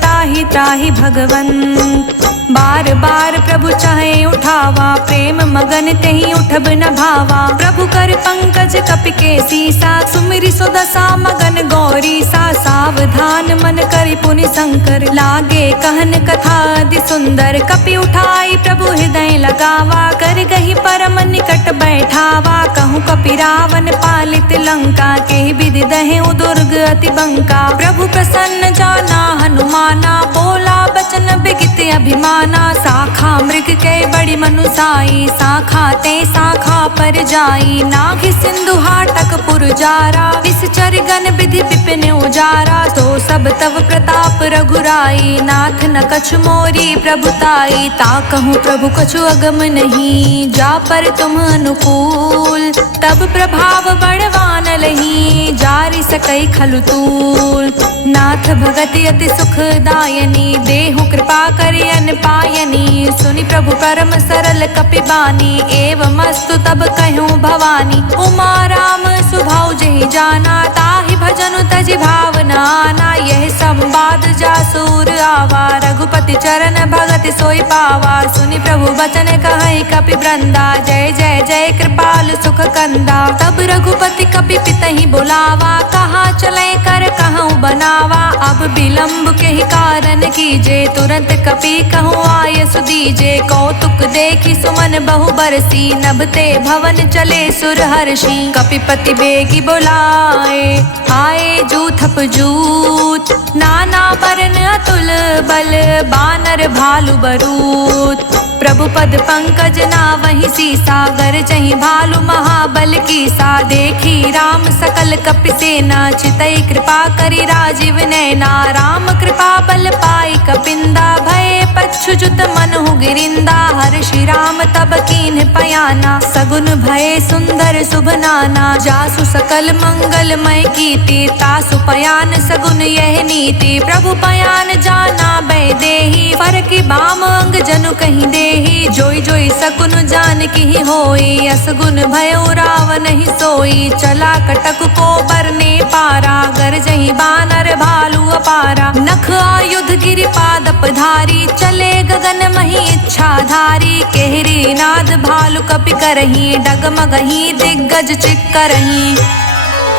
ताहि ताहि भगवंत। बार बार प्रभु चाहे उठावा प्रेम मगन तेहि उठब न भावा। प्रभु कर पंकज कपि के सीसा सुमिरि सुदशा मगन गौरी सा। सावधान मन करि पुनि शंकर लागे कहन कथा अति सुंदर। कपि उठाई प्रभु हृदय लगावा कर गही परम निकट बैठावा। कहूँ कपि रावण पालित लंका के विधि दहेउ दुर्ग अति बंका। प्रभु प्रसन्न जाना हनुमाना बोला बचन बिगित अभिमाना। शाखा मृग के बड़ी मनुसाई, शाखा ते शाखा पर जाई। नाघि सिंधु हाटक पुरजारा, निश्चर गण विधि विपिन उजारा। तो सब तव प्रताप रघुराई, नाथ न कछु मोरी प्रभुताई। ताकहु प्रभु कछु अगम नहीं, जा पर तुम अनुकूल। तब प्रभाव बड़वान लही, जारि सकई खलु तूल। नाथ भगति अति सुखदायनी, देहु कृपा करि अन पायनी। सुनि प्रभु परम सरल कपि बानी, एवमस्तु तब कहूँ भवानी। उमा राम सुभाउ जेहि जाना, ताहि भजनु तजि भावना आना। यह संवाद जासूर आवा, रघुपति चरण भगति सोई पावा। सुनि प्रभु बचन कहै कपि वृंदा, जय जय जय कृपाल सुख कंदा। तब रघुपति कपि पितहि बुलावा, कहाँ चले कर कहूँ बनावा। अब विलम्ब के ही कारण कीजे, तुरंत कपि कहूँ आय सुदीजे। कौतुक देखी सुमन बहु बरसी, नभते भवन चले सुर हर्षि। कपिपति बेगी बुलाए, आए जूथप जूत। नाना बरन अतुल बल, बानर भालु बरूत। प्रभु पद पंकज नावहि सीसा, गरजहि भालु महाबल कीसा। देखी राम सकल कपि सेना, चितई कृपा करि राजीव नैना। राम कृपा बल पाई कपिंदा, भय पच्छुजुत मनहु गिरिंदा। हर्षि राम तब कीन्ह पयाना, सगुन भय सुंदर शुभ नाना। जासु सकल मंगलमय कीर्ति, तासु पयान सगुन यह नीति। प्रभु पयान जाना बै देहि, फरकि बाम अंग जनु कहीं देहि। जोई जोई सकुन जान की होई, असगुन भयो रावण ही सोई। चला कटक को बरने पारा, गरजहि बानर भालु अपारा। नख आयुध गिरि पादप धारी, चले गगन मही इच्छाधारी। केहरी नाद भालु कपि करही, डगमगही दिग्गज चिक्करही।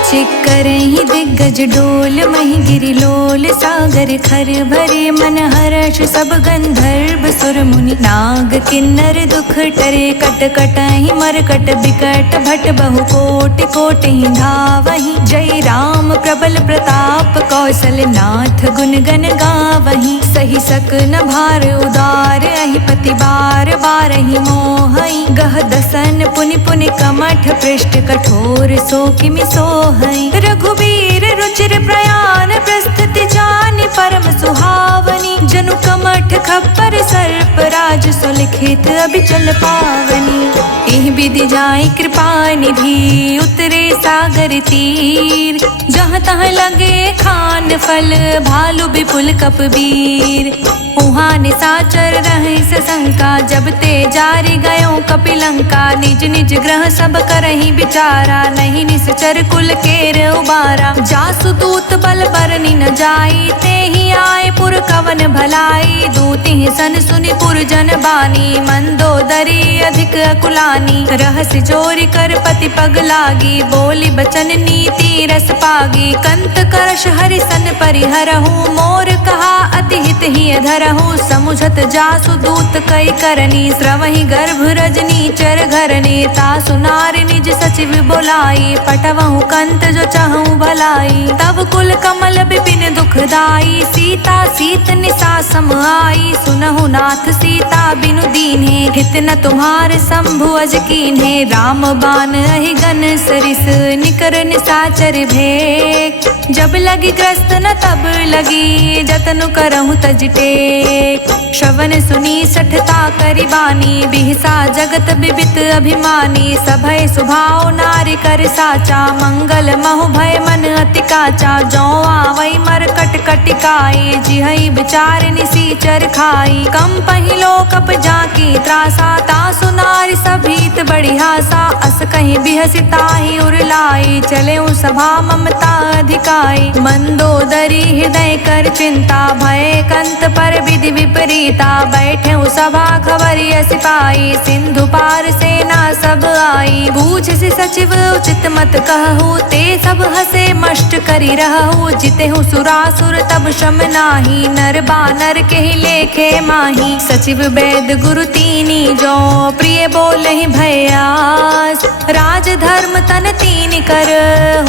चिक्करहि दिग्गज डोल, मही गिरि लोल। सागर खर भरे मन हर्ष, सब गंधर्व सुर मुनि। नाग किन्नर दुख टरे, कट कटहि मरकट बिकट। भट बहु कोटि कोटि धावहि, जय राम प्रबल प्रताप। कौशल नाथ गुण गण गावहि, सही सकन भार उदार। अहिपति बार बारहि मोहहि, गह दसन पुनि पुनि कमठ। पृष्ठ कठोर सो किमि सोहहि, रघुबीर रुचिर प्रयाण। प्रस्तुति जानि परम सुहावनी, जनु कमठ खप्पर सर्प राज। सुलिखित अबिचल पावनी, एहि विधि जाय कृपा निधि। उतरे सागर तीर, जहाँ तहाँ लगे खान फल। भालु विपुल कपबीर, उहाँ निशाचर रहे सशंका। जब ते जारि गयो कपिलंका, निज निज ग्रह सब करहि विचारा। नहीं निश्चर कुल केर उबारा, जासु दूत बल बरनि न जाई। ते ही आए पुर कवन भलाई, दूति सन सुनि पुर जन बानी। मंदोदरी अधिक अकुलानी, रहस्य चोरी कर पति पग लागी। बोली बचन नीति रस पागी, कंत करश हरिसन परिहरहु। मोर कहा अति हित ही धरहु, समुझत जासु दूत कई करनी। श्रवहि गर्भ रजनी चर घरनी, तासु नारि निज सचिव बोलाई। पटवहु कंत जो चाहूं भलाई, तब कुल कमल विपिन दुखदाई। सीता सीत निसा सम आई, सुनहु नाथ सीता बिनु दीन्हे। हित न तुम्हार शंभु अज कीन्हे, राम बान अहि गन सरिस। निकर निसाचर भेक, जब लगी ग्रस्त न तब लगी। जतनु करहु तज टेक, श्रवण सुनी सठता करि बानी। बिहसा जगत बिबित अभिमानी, सभय सुभाव नारि कर साचा। मंगल महु भय मन अति काचा, जौ आवै मरकट कटिकाई। जिहै विचार निसीचर खाई, कम पहिलो कप जाकी त्रासा। तासु नारि सभीत बड़ी हासा, अस कहीं बिहसि ताहि उरलाई। चले सभा ममता अधिकाई, मंदोदरी हृदय कर चिंता। भय कंत पर विधि विपरीता, बैठे सभा खबरिय सिपाही। सिंधु पार सेना सब आई, बूझसि सचिव उचित मत कहु। ते सब हसे मष्ट करि रहु, जितेहु सुरासुर तब शम नाही। नर बानर के ही लेखे माही, सचिव वैद गुरु तीनी जो। प्रिय बोलहि भयास, राज धर्म तन तीन कर।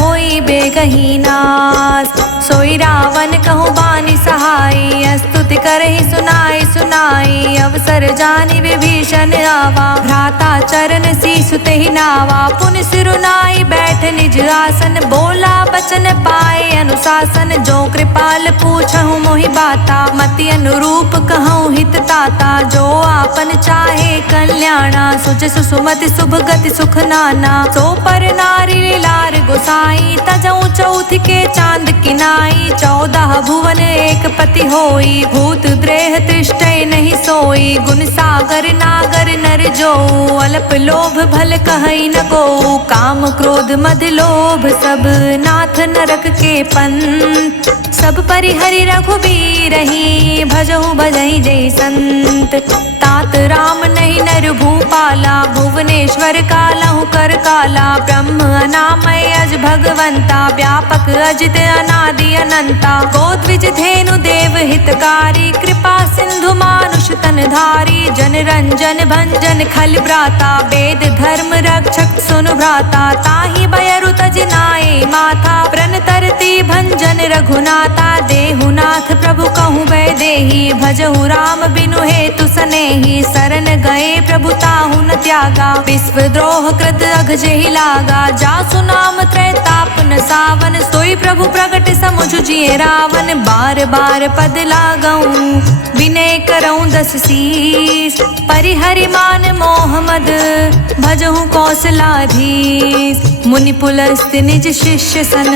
होई बेगही नास, सोई रावण कहूँ बानी सहाय। स्तुति करहि सुनाई सुनाई, सुनाई, अवसर जानि विभीषण आवा। भ्राता चरण सीसु तेहि नावा, पुनि सिरुनाई बैठ निज आसन। बोला बचन पाए अनुशासन, जो कृपाल पूछहु मोहि बाता। मति अनुरूप कहूँ हित ताता, जो आपन चाहे कल्याणा। सुच सुमति शुभ गति सुख नाना, सो पर नारी लार गोसाई। तजऊ चौथ के चांद किनाई, 14 भुवन एक पति होई। भूत प्रेत तिष्ठै नहीं सोई, गुण सागर नागर नर जो। अल्प लोभ भल कहै न को, काम क्रोध मद लोभ सब। नाथ नरक के पंथ, सब परिहरि रघुबीरहि। भजहु भजहि जय संत, तात राम नहीं नर भूपाला। भुवनेश्वर कालहु कर काला, ब्रह्म अनामय अज भगवंता। व्यापक अजित अनादि अनंता, गोद्विज धेनु देव हितकारी। कृपा सिंधु मानुष तन धारी, जन रंजन भंजन खल भ्राता। वेद धर्म रक्षक सुनु भ्राता, ताहि बयरु तज नाए माथा। प्रण तरती भंजन रघुनाथा, देहुनाथ प्रभु कहूँ वैदेही। भजहु राम बिनु हेतु सनेही, शरण गए प्रभु ताहु न त्यागा। विश्व द्रोह कृत अघ जेहि लागा, जासु नाम त्रैताप न सावन। सोई प्रभु प्रगट समुझ जिए रावण, बार बार पद लागऊं विनय करऊं 10 शीस। परिहरि मान मोह मद, भजहु कौशलाधीश। मुनि पुलस्त निज शिष्य सन,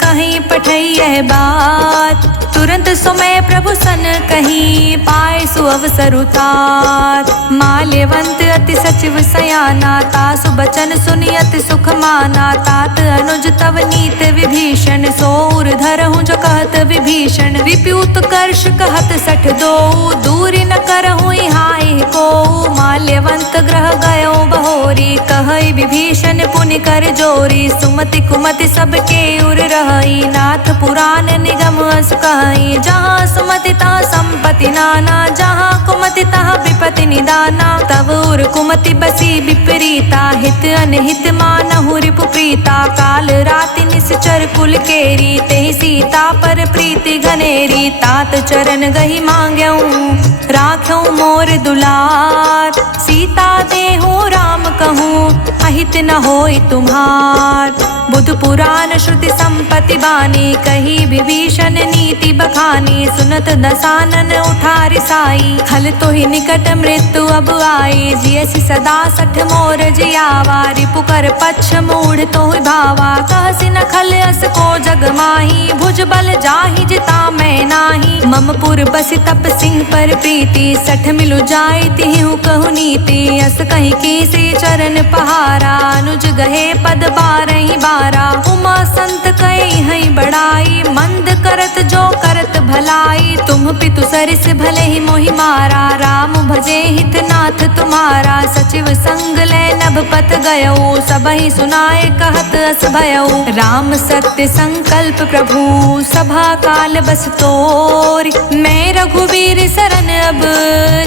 कहीं पठै यह बात। तुरंत सुमय प्रभु सन कहीं, पाए सु अवसर उतार। माल्यवंत अति सचिव सयाना, तासु बचन सुनि अति सुख माना। तात अनुज तव नीत विभीषण, सोर धरहु जो कहत विभीषण। विप्यूत कर्ष कहत 62, दूरी न करहु हाय को। माल्यवंत ग्रह गयो बहोरी, कहै विभीषण पुनि कर जोरी। सुमति कुमति सबके उर रहई, नाथ पुराण निगम अस कहई। जहाँ सुमति तहाँ संपत्ति नाना, जहाँ कुमति तहाँ विपत्ति निदाना। तब उर कुमति बसी विपरीता, हित अनहित मानहु रिपु प्रीता। काल राति निश्चर कुल केरी, तेहि सीता पर प्रीति घनेरी। तात चरण गहि मांग्यऊं, राख्यऊं मोर दुलार। सीता देहु राम कहूँ, अहित न होई तुम्हार। बुध पुराण श्रुति संपत्ति बानी, कही विभीषण नीति बखानी। सुनत दसानन उठारि साई, खल तोहि निकट मृत्यु अब आई। जियसि सदा 60 मोर जियावा, रिपु कर पक्ष मूढ़ तोहि भावा। कहसि न खल अस को जग माही, भुज बल जाहि जिता मैं नाही। मम पुर बसि तप सिंह पर प्रीति, 60 मिलु जाई तिहु कहु नीति। अस कहि कीसी चरण पहारा, अनुज गहे पद 12 बारा। उमा संत कई हई बड़ाई, मंद करत जो करत भलाई। तुम पितु सरिस भले ही मोहि मारा, राम भजे हित नाथ तुम्हारा। सचिव संग ले नभ पत गयो, सबहि सुनाए कहत अस भयो। राम सत्य संकल्प प्रभु, सभा काल बस तोर। मैं रघुवीर शरण अब,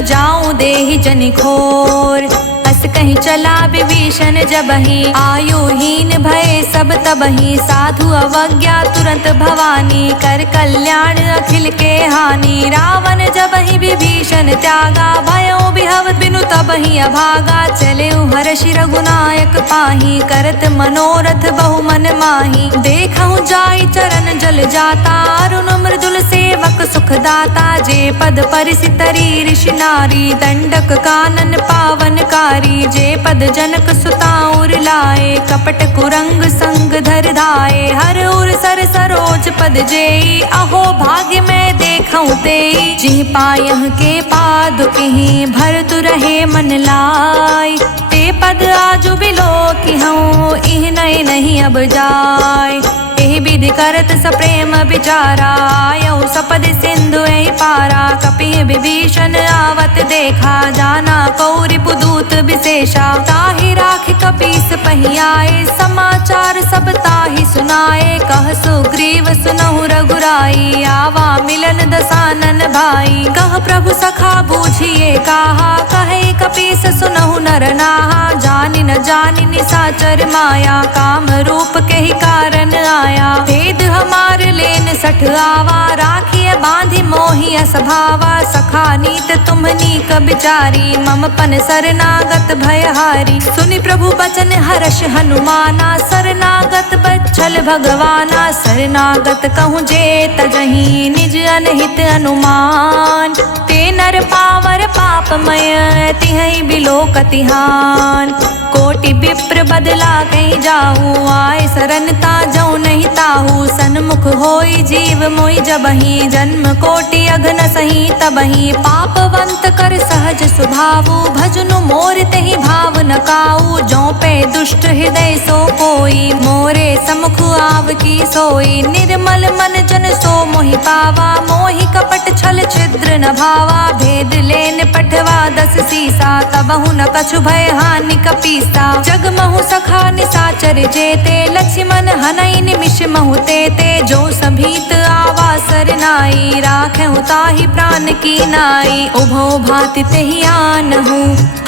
जाऊं देहि जनि घोर। अस कहीं चला विभीषण जबहि, आयुहीन भय सब तबहि। साधु अवज्ञा तुरंत भवानी, कर कल्याण अखिल के हानि। रावण जबहि विभीषण त्यागा, भयो बिहव बिनु तबहि अभागा। चले हर्षि रघुनायक पाहि, करत मनोरथ बहु मन माहि। देखहु जाई चरण जल जाता, अरुण मृदुल सेवक सुख दाता। जे पद परिसि तरी ऋषि नारी, दंडक कानन पावन कारी। जे पद जनक सुता उर लाए, कपट कुरंग संग धर धाए। हर उर सर सरोज पद जेई, अहो भाग्य मैं देखऊं तेई। जिह पायह के पादुकहि, भरतु रहे मन लाई। ते पद आजु बिलो किहूँ, इह नय नहीं अब जाय। एहि विधि करत सप्रेम विचारा, आयऊ सपद सिंधु एहि पारा। कपि विभीषण आवत देखा, जाना कौरिपु दूत विशेषा। ताहि राखि कपीस पहियाए, समाचार सब ताहि सुनाए। कह सुग्रीव सुनहु रघुराई, आवा मिलन दसानन भाई। कह प्रभु सखा बूझिए काहा, कहे कपीस सुनहु नर नाहा। जानि न जानि निसाचर माया, काम रूप के ही कारण आया। आया। भेद हमार लेन सठ आवा, राखिए बांधि मोहि असभावा। सखा नीत तुम्हनी क बिचारी, मम पन शरणागत भयहारी। सुनि प्रभु बचन हर्ष हनुमाना, शरणागत बच्छल भगवाना। शरणागत कहूँ जे तजहि, निज अनहित अनुमान। ते नर पावर पापमय, तिहै बिलोकतिहान। कोटि विप्र बदला कहीं जाऊँ, आए सरनता जऊ नहीं ताहू। सन्मुख होई जीव मोहि जबहि, जन्म कोटि अघन सही तबहि। पापवंत कर सहज स्वभावु, भजनु मोर तहि भाव न काऊ। जौ पे दुष्ट हृदय सो कोई, मोरे समुख आव की सोई। निर्मल मन जन सो मोहि पावा, मोहि कपट छल छिद्र न भावा। भेद लेन पठवा दस सीसा, तबहु न कछु भय हानि कपीसा। जग महु सखा निसाचर जेते, लक्ष्मण हनई निमिष महु तेते। जो सभीत आवा सरनाई, राखेहु ताहि प्राण की नाई। उभौ भांति तेहि आनहु,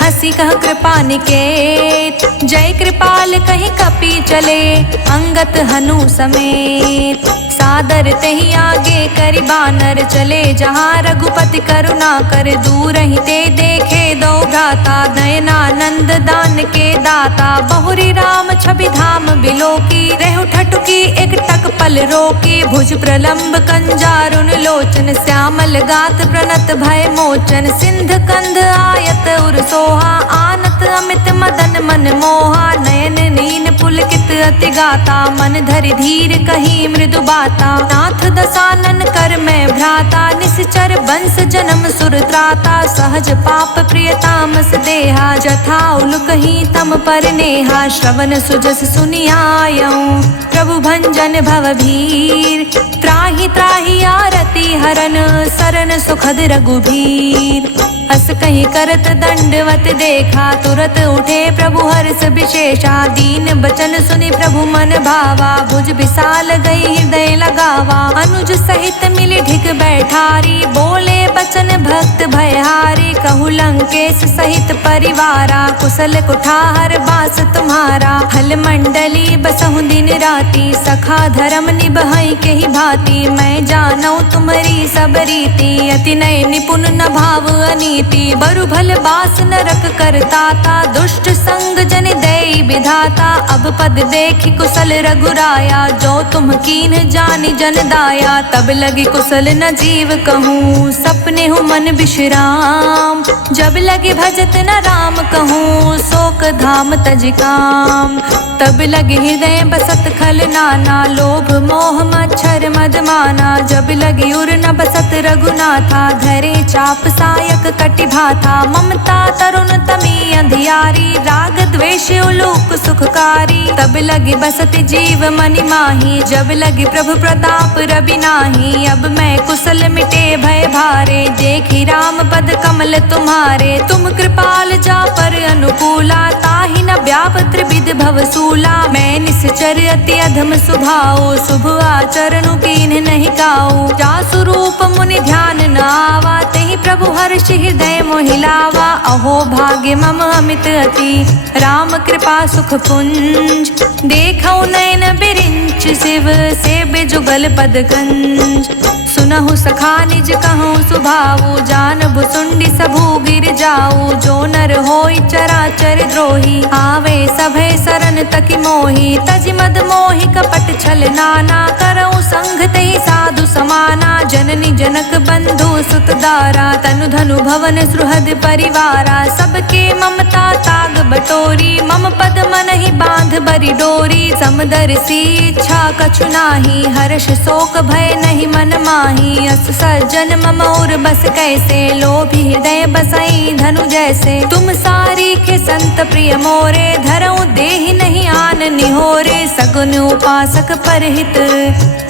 हंसी कह कृपा निकेत। जय कृपाल कहि कपि चले, अंगत हनु समेत। सादर तेहि आगे करि बानर चले, जहाँ रघुपति करुणा कर। दूर ही ते देखे दो भ्राता, नयनानंद दान के दाता। बहुरी राम छवि धाम बिलोकी, रेहु ठठुकी एक टक पल रोकी। भुज प्रलंब कंजारुन लोचन, श्यामल गात प्रणत भय मोचन। सिंध कंध आयत उर सोहा, आनत अमित मदन मन मोहा। नयन नीन पुलकित अति गाता, मन धरि धीर कही मृदु बाता। नाथ दसानन कर मैं भ्राता, निश्चर वंश जन्म सुर त्राता। सहज पाप प्रिय तामस देहा, जथा उलुकहि तम पर नेहा। श्रवण सुजस सुनि आयऊँ, प्रभु भंजन भव भीर। त्राहि त्राहि आरती हरन, सरन सुखद रघुबीर। अस कहीं करत दंडवत देखा, तुरत उठे प्रभु हर्ष विशेषा। दीन बचन सुनि प्रभु मन भावा, भुज विशाल गई हृदय लगावा। अनुज सहित मिली ढिग बैठारी, बोले बचन भक्त भयहारी। कहु लंकेश सहित परिवारा, कुशल कुठार बास तुम्हारा। हल मंडली बसहु दिन राती, सखा धर्म निभई केहि भांति। मैं जानौ तुम्हारी सब रीति, अति नय निपुण न भाव अनीति। बरु भल बास नरक करताता, दुष्ट संग जन देई विधाता। अब पद देखि कुशल रघुराया, जो तुम कीन जानि जन दाया। तब लगी कुशल न जीव कहूँ, सपने हूँ मन विश्राम। जब लगे भजत न राम कहूँ, शोक धाम तज काम। तब लगे हृदय बसत खल नाना, लोभ मोह मच्छर मद माना। जब लगी उर न बसत रघुनाथा, धरे चाप सायक कटि भाथा। ममता तरुण तमी अंधियारी, राग द्वेष उलूक सुखकारी। तब लगी बसत जीव मनि माही, जब लगी प्रभु प्रताप रवि नाही। अब मैं कुशल मिटे भय भारे, देखी राम पद कमल तुम्हारे। तुम कृपाल जा पर अनुकूला, ताहि न व्याप त्रिविध भव सूला। मैं निश्चर अति अधम स्वभाव, शुभ आचरणु कीन्ह नहीं काऊ। जासु रूप मुनि ध्यान न आवा, तेहि प्रभु हर्ष हृदय मोहिलावा। अहो भाग्य मम अमित अति, राम कृपा सुख पुंज। देखौ नयन बिरिंच शिव, सेव्य जुगल पद गंज। सुनहु सखा निज कहूँ सुभाऊ, जान भुसुंडी सबू गिर जाऊ। जो नर होई चराचर द्रोही, आवे सभे सरन तकि मोही। तजि मद मोहि कपट छल नाना, करऊँ संग तेहि साधु समाना। जननी जनक बंधु सुत दारा, तनु धनु भवन सुहृद परिवारा। सबके ममता ताग बटोरी, मम पद मन ही बांध बरी डोरी। समदर्शी इच्छा कछु नाही, हर्ष शोक भय नहीं मन माही। अस सज्जन मम और बस कैसे, लोभी हृदय बसई धनु जैसे। तुम सारी के संत प्रिय मोरे, धरऊँ देहि नहीं आन निहोरे। सगुन उपासक परहित,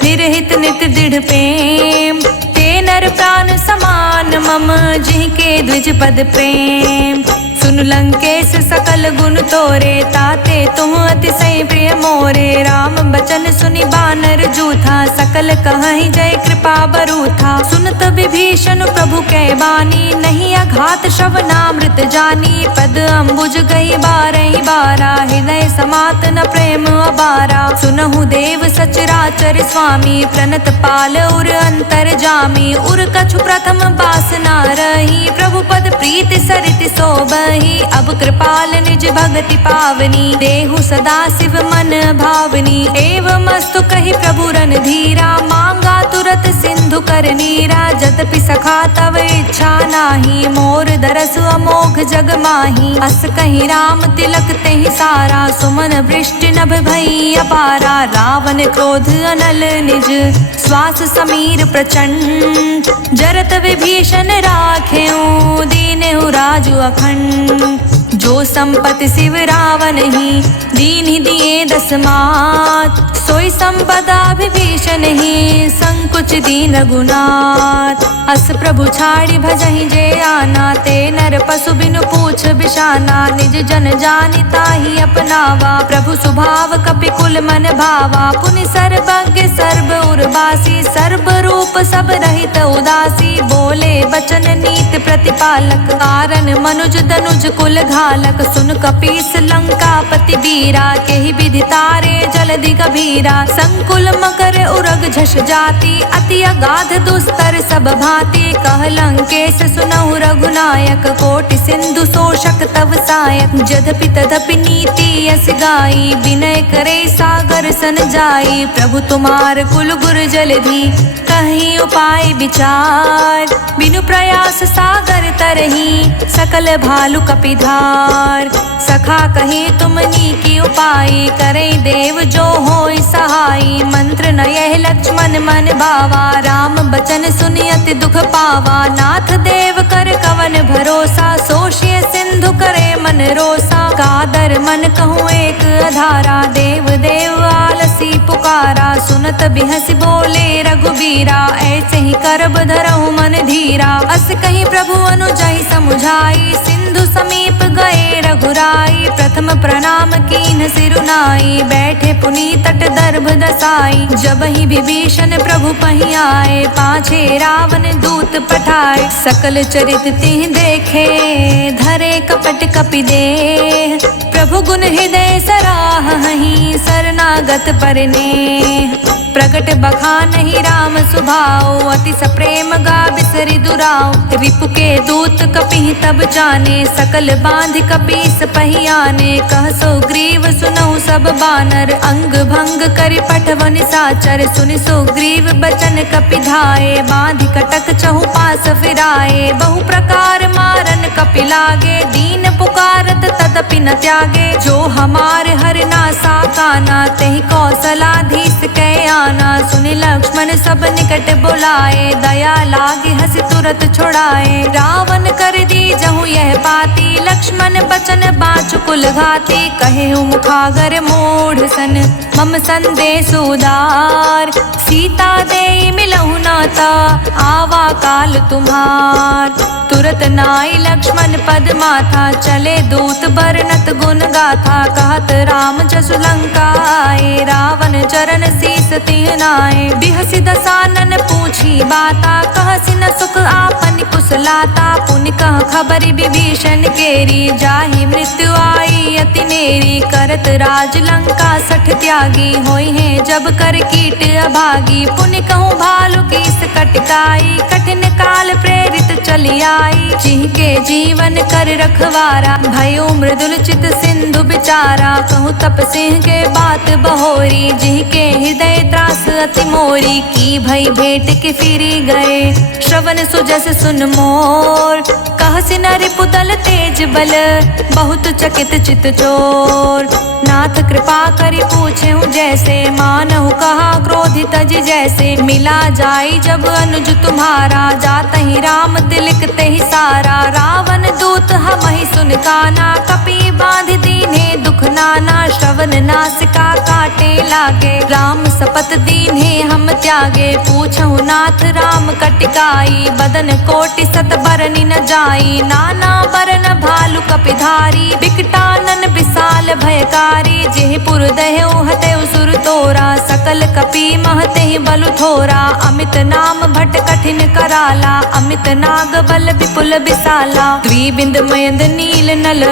निरहित नित दृढ़ प्रेम। ते नर प्राण समान मम, जिनके द्विज पद प्रेम। सुन लंकेश सकल गुण तोरे, ताते तुम अतिशय प्रिय मोरे। राम बचन सुनि बानर जूथा, सकल कहहि जय कृपा बरूथा। सुनत विभीषण प्रभु कै बानी, नहीं घात श्रवणामृत जानी, पद अम्बुज गई बारहि बारा, हृदय समात न प्रेम अबारा। सुनहु देव सचराचर स्वामी, प्रणत पाल उर अंतर जामी। उर कछु प्रथम बासना रही, प्रभु पद प्रीति सरित सोबही। अब कृपाल निज भगति पावनी, देहु सदा शिव मन भावनी। एवं अस्तु कहि प्रभु रन धीरा, मांगा तुरत सिंधु कर नीरा। जदपि सखा तव इच्छा नाही, मोर दरस अमोघ जग माही। अस कहीं राम तिलक तेहि सारा, सुमन वृष्टि नभ भई अपारा। रावण क्रोध अनल निज, श्वास समीर प्रचंड। जरत विभीषण राखेऊ, दीनेहु राजु अखंड। जो संपत्ति शिव रावण ही, दीन ही दिए दस मात। सोई संपदा विभीषण ही, संकुच दीन रघुनाथ। अस प्रभु छाड़ी भजहि जे आना, ते नर पशु बिनु पूछ बिशाना। निज जन जानिता ही अपनावा, प्रभु स्वभाव कपि कुल मन भावा। पुनि सर्वज्ञ सर्व उर्वासी, सर्व रूप सब रहित उदासी। बोले बचन नीत प्रतिपालक, कारण मनुज तनुज कुल घालक। सुन कपीस लंकापति वीरा, केहि विधि तारे जलधि गभीरा। संकुल मकर उरग झष जाति, अति अगाध दुस्तर सब भांति। कह लंकेश सुनहु रघुनायक, कोटि सिंधु शोषक तव सायक। जदपि तदपि नीति यस गाई, विनय करे सागर सन जाई। प्रभु तुम्हार कुल गुर जलधि, कहीं उपाय विचार। बिनु प्रयास सागर तरही, सकल भालु कपिधार। सखा कहीं तुमनी की उपाय, करे देव जो होय सहाई। मंत्र न यह लक्ष्मण मन भावा, राम बचन सुनि अति दुख पावा। नाथ देव कर कवन भरोसा, सोषिय सिंधु करे मन रोसा। कादर मन कहूँ एक अधारा, देव देव आलसी पुकारा। सुनत बिहसि बोले रघुबीरा, ऐसे ही करब धरहु मन धीरा। अस कहीं प्रभु अनुजहि समुझाई, सिंधु समीप गए रघुराई। प्रथम प्रणाम कीन सिरुनाई, बैठे पुनि तट दर्भ दसाई। जब ही विभीषण प्रभु पहि आए, पाछे रावण दूत पठाए। सकल चरित तिह देखे, धरे कपट कपि देह। प्रभु गुण हृदय सराहहि, शरणागत परनेह। प्रगट बखानहि राम सुभाऊ, अति सप्रेम गा बिसरि दुराऊ। रिपु के दूत कपिहि तब जाने, सकल बांध कपीस पहि आने। कह सुग्रीव सुनहु सब बानर, अंग भंग करि पठवन साचर। सुनि सुग्रीव बचन कपि धाये, बांधि कटक चहु पास फिराए। बहु प्रकार मारन कपि लागे, दीन पुकारत तदपि न त्यागे। जो हमार हर नासा काना, तेहि कौशलाधीश कै आना। सुनि लक्ष्मण सब निकट बुलाए, दया लागे हंस तुरत छुड़ाए। रावण कर दी जहु यह बाती, लक्ष्मण बचन बाँचु कुल घाती। कहे मुखागर मूढ़ सन, मम संदेश उदार। सीता दे मिलहु नाता, आवा काल तुम्हार। तुरत नाई लक्ष्मण पद माथा, चले दूत बरनत गुण गाथा। कहत राम जसु लंका आए, रावण चरण शीस तिह नाए। बिहसि दसानन पूछी बाता, कहसि न सुख आपन कुशलाता। पुनि कह खबरि विभीषण केरी, जाहि मृत्यु आई अति नेरी। करत राज लंका सठ त्यागी, होई है जब कर कीट अभागी। पुनि कहूँ भालु कीस कटकाई, कठिन काल प्रेरित चली आई। जिनके जीवन कर रखवारा, भयो मृदुल चित सिंधु बिचारा। कहूँ तप सिंह के बात बहोरी, जिनके हृदय त्रास अति मोरी। की भई भेंट के फिरी गए, श्रवण सुजस सुन मोर। कहसि नरि पुतल तेज बल, बहुत चकित चित चोर। नाथ कृपा करि पूछेहु जैसे, मानहु कहा क्रोधित तज जैसे। मिला जाई जब अनुज तुम्हारा, जातहि राम तिलक तेहि सारा। रावण दूत हमहि सुन काना, कपि बांध दीन्हे दुख मुख नाना श्रवण नासिका काटे लागे। राम सपत दीन्हे हम त्यागे पूछहु नाथ राम कटिकाई। बदन कोटि सत बरनि न जाई नाना बरन भालु कपिधारी। बिकटानन विशाल भयकारी जेहि पुर दह्यु हतयु सुर तोरा। सकल कपि महतेहि बलु थोरा अमित नाम भट कठिन कराला। अमित नाग बल विपुल विशाला द्विबिंद मयंद नील नल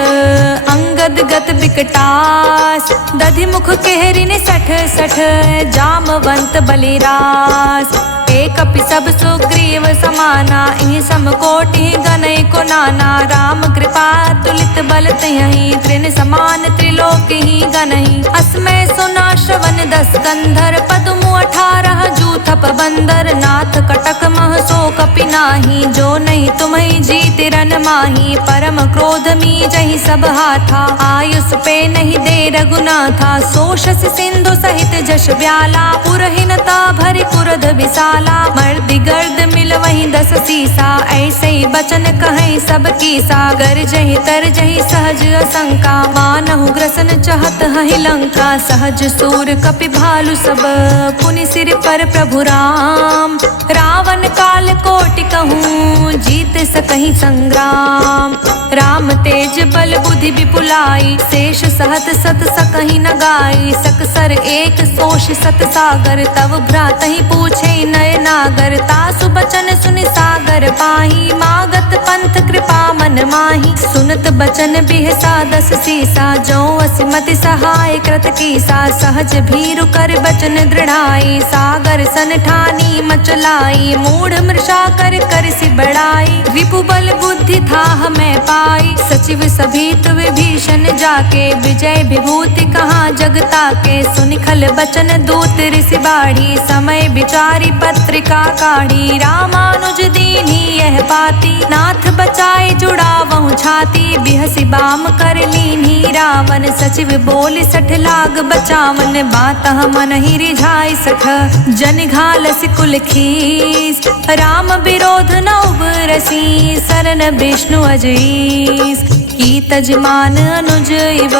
अंगद गत बिकटास। दधि मुख केहरिनि सठ सठ जामवंत बलिरास। एक कपि सब सुग्रीव समाना इहि समकोटि गणै को नाना। राम कृपा तुलित बल तहि त्रिन समान त्रिलोकी गणहि। अस्मै सुना श्रवण 10 कंधर पद्मु 18 जूथप बंदर। नाथ कटक मह सो कपि नाही जो नहीं तुम्हि जीति रन माही। परम क्रोध मी जहि सब हाथा आयुष पे नहीं दे रघुनाथा। सो शशि सिंधु सहित जश ब्याला पुरहीनता भरि कुरध विशाला। मर्दि गर्द मिल वहीं 10 सीसा ऐसे ही बचन कहें सब कीसा। गर जहि तर जहि सहज असंका मानहु ग्रसन चहत हहि लंका। सहज सूर कपि भालु सब पुनि सिर पर प्रभु राम। रावण काल कोटि कहूँ जीत सकहि संग्राम। राम तेज बल बुद्धि विपुलाई शेष सहत सत सकहि न गाई। सकसर एक सोष सत सागर तव भ्रातहि पूछे नय नागर। तासु बचन सुनि सागर पाही मागत पंथ कृपा मन माही। सुनत बचन बिहसा 10 सीसा जो असिमति सहाय कृत कीसा। सहज भीरु कर बचन दृढ़ाई सागर सन ठानी मचलाई। मूढ़ मृषा कर सि बढ़ाई रिपु बल बुद्धि था हमें पाई। सचिव सभीत विभीषण जाके विजय विभूति कहाँ जगता के। सुनि खल बचन दूत ऋषि बाढ़ी समय विचारी पत्रिका काढ़ी। रामानुज दीन्ही यह बाती नाथ बचाए जुड़ावहु छाती। बिहसि बाम कर लीन्ही रावण सचिव बोल 60 लाग बचावन। बातः मन ही रिझाई सख जन घालसि कुल खीस। राम विरोध न उबरसी शरण विष्णु अजईस। की तजमान अनुज इव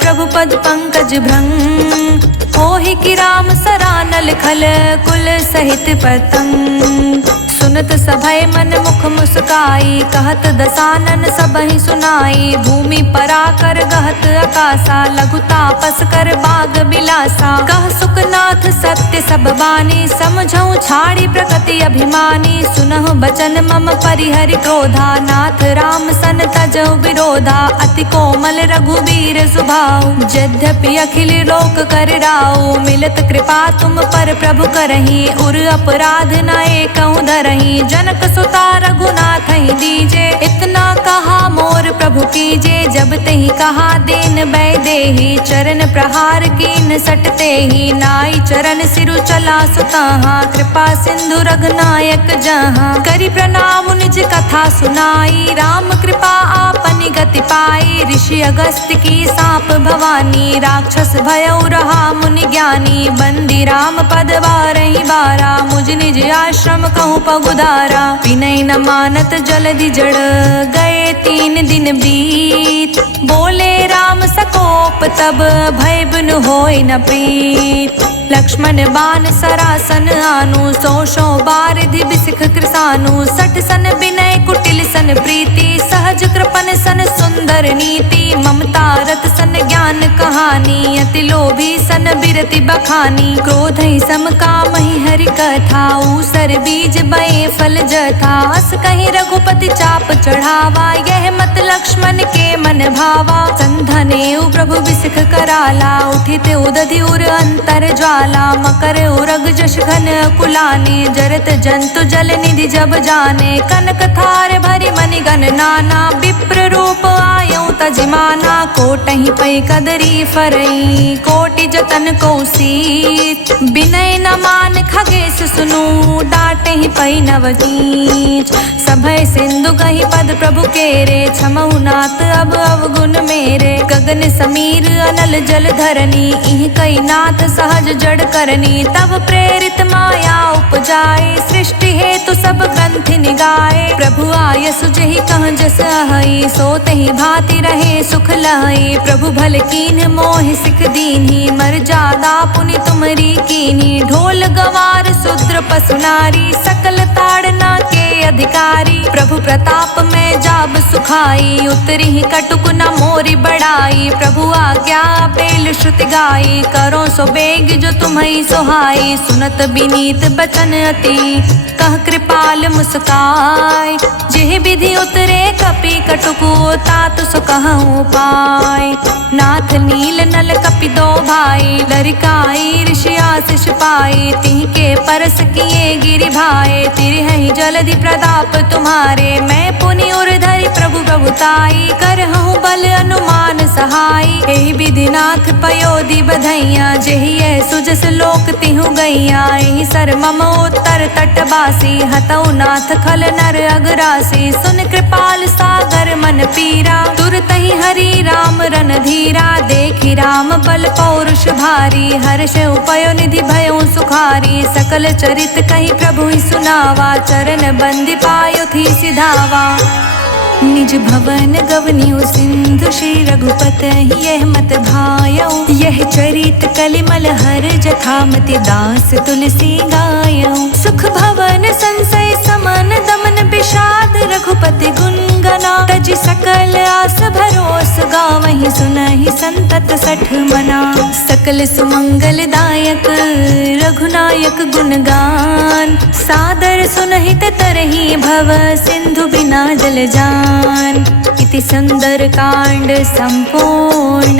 प्रभु पद पंकज भृंग। होहि कि राम सरानल खल कुल सहित पतंग। सुनत सभय मन मुख मुस्काई कहत दसानन सबहि सुनाई। भूमि पराकर गहत आकाशा लघु तापस कर बाग बिलासा। कह सुखनाथ सत्य सब बानी समझऊ छाड़ी प्रकृति अभिमानी। सुनहु बचन मम परिहरि क्रोधा नाथ राम सन तजहु विरोधा। अति कोमल रघुवीर सुभाऊ यद्यपि अखिल लोक कर राऊ। मिलत कृपा तुम पर प्रभु करही उर अपराध न एकहु धरही। जनक सुता रघुनाथ ही दीजे इतना कहा मोर प्रभु कीजे। जब तही कहा देन बै देही चरण प्रहार कीन सटते ही। नाई चरण सिरु चला सुताहा कृपा सिंधु रघुनायक जहाँ। करि प्रणाम निज कथा सुनाई राम कृपा आपनि गति पाई। ऋषि अगस्त्य की सांप भवानी राक्षस भयउ रहा मुनि ज्ञानी। बंदी राम पद बारहि बारा मुझ निज आश्रम कहूँ पगुधारा। विनय न मानत जलधि जड़ गए 3 दिन बीत। बोले राम सकोप तब भय बिनु होय न प्रीत। लक्ष्मण बाण सरासन आनु सौ बारिधि बिसिख कृसानु। 60 सन विनय कुटिल सन प्रीति सहज कृपन सन सुंदर नीति। ममता रत सन ज्ञान कहानी अति लोभी सन बिरति बखानी। क्रोध ही सम काम ही हरि कथा ऊसर बीज बए फल जथा। अस कहीं रघुपति चाप चढ़ावा यह मत लक्ष्मण के मन भावा। संधने प्रभु बिसिख कराला उठित उदधि उर अंतर ज्वाला। मकर उरग जश घन कुलाने जरत जंतु जल निधि जब जाने। कनक थार भरि मनि गण नाना विप्र रूप आयऊ तजिमाना। कोटहि पै कदरी फरई कोटि जतन कौसीत। विनय न मान खगेश सुनु डांटहि पै नवनीच। सभय सिंधु गहि पद प्रभु केरे क्षमहु नाथ अब अवगुण मेरे। गगन समीर अनल जल धरनी इहि कई नाथ सहज जड़ करनी। तब प्रेरित माया उपजाए सृष्टि हेतु सब ग्रंथि निगाए। प्रभु आय सुजहि कह जस अहै सो तहि भांति रहे सुख लाई। प्रभु भल कीन मोहि सिख दीन्ही, मर्यादा पुनि तुमरी कीन्ही। ढोल गवार शूद्र पशु नारी, सकल ताड़ना के अधिकारी। प्रभु प्रताप में जाब सुखाई, उतरी कटुक न मोरी बढ़ाई। प्रभु आज्ञा पेल श्रुति गाई, करो सो बेग जो तुम्हें सोहाई। सुनत बिनीत बचन अति, कह कृपाल मुस्काय। जेह विधि उतरे कपि कटुकु, तात सो कहूँ पाय। नाथ नील नल कपि दो भाई, लरिकाई ऋषि आशीष पाई। तिह के परस किए गिरि भाई, तिरहि जलधि प्रताप तुम्हारे। मैं पुनि उर धरि प्रभु प्रभुताई, करहूँ बल अनुमान सहाई। एहि विधि नाथ पयोधि बधैया, जेहि सुजस लोक तिहु गैया। एहि सर मम उत्तर तटवासी, हतौ नाथ खल नर अगरासी। सुन कृपाल सागर मन पीरा, तुरतहि हरि राम रन धीरा। देखि राम बल पौरुष भारी, हर्ष उपयो निधि भयो सुखारी। सकल चरित कहि प्रभु ही सुनावा, चरण बंदी पायो थी सिधावा। निज भवन गवनियो सिंधु, श्री रघुपति यह मत भायो। यह चरित कलिमल हर जथामति, दास तुलसी गायो। सुख भवन संसय समन, दमन विषाद रघुपति गुण गना। तज सकल आस भरोस, गावहि सुनहि संतत सठ मना। सकल सुमंगल दायक रघुनायक गुणगान, सादर सुनहित तरहि भव सिंधु बिना जल जान। इति सुंदर कांड संपूर्ण।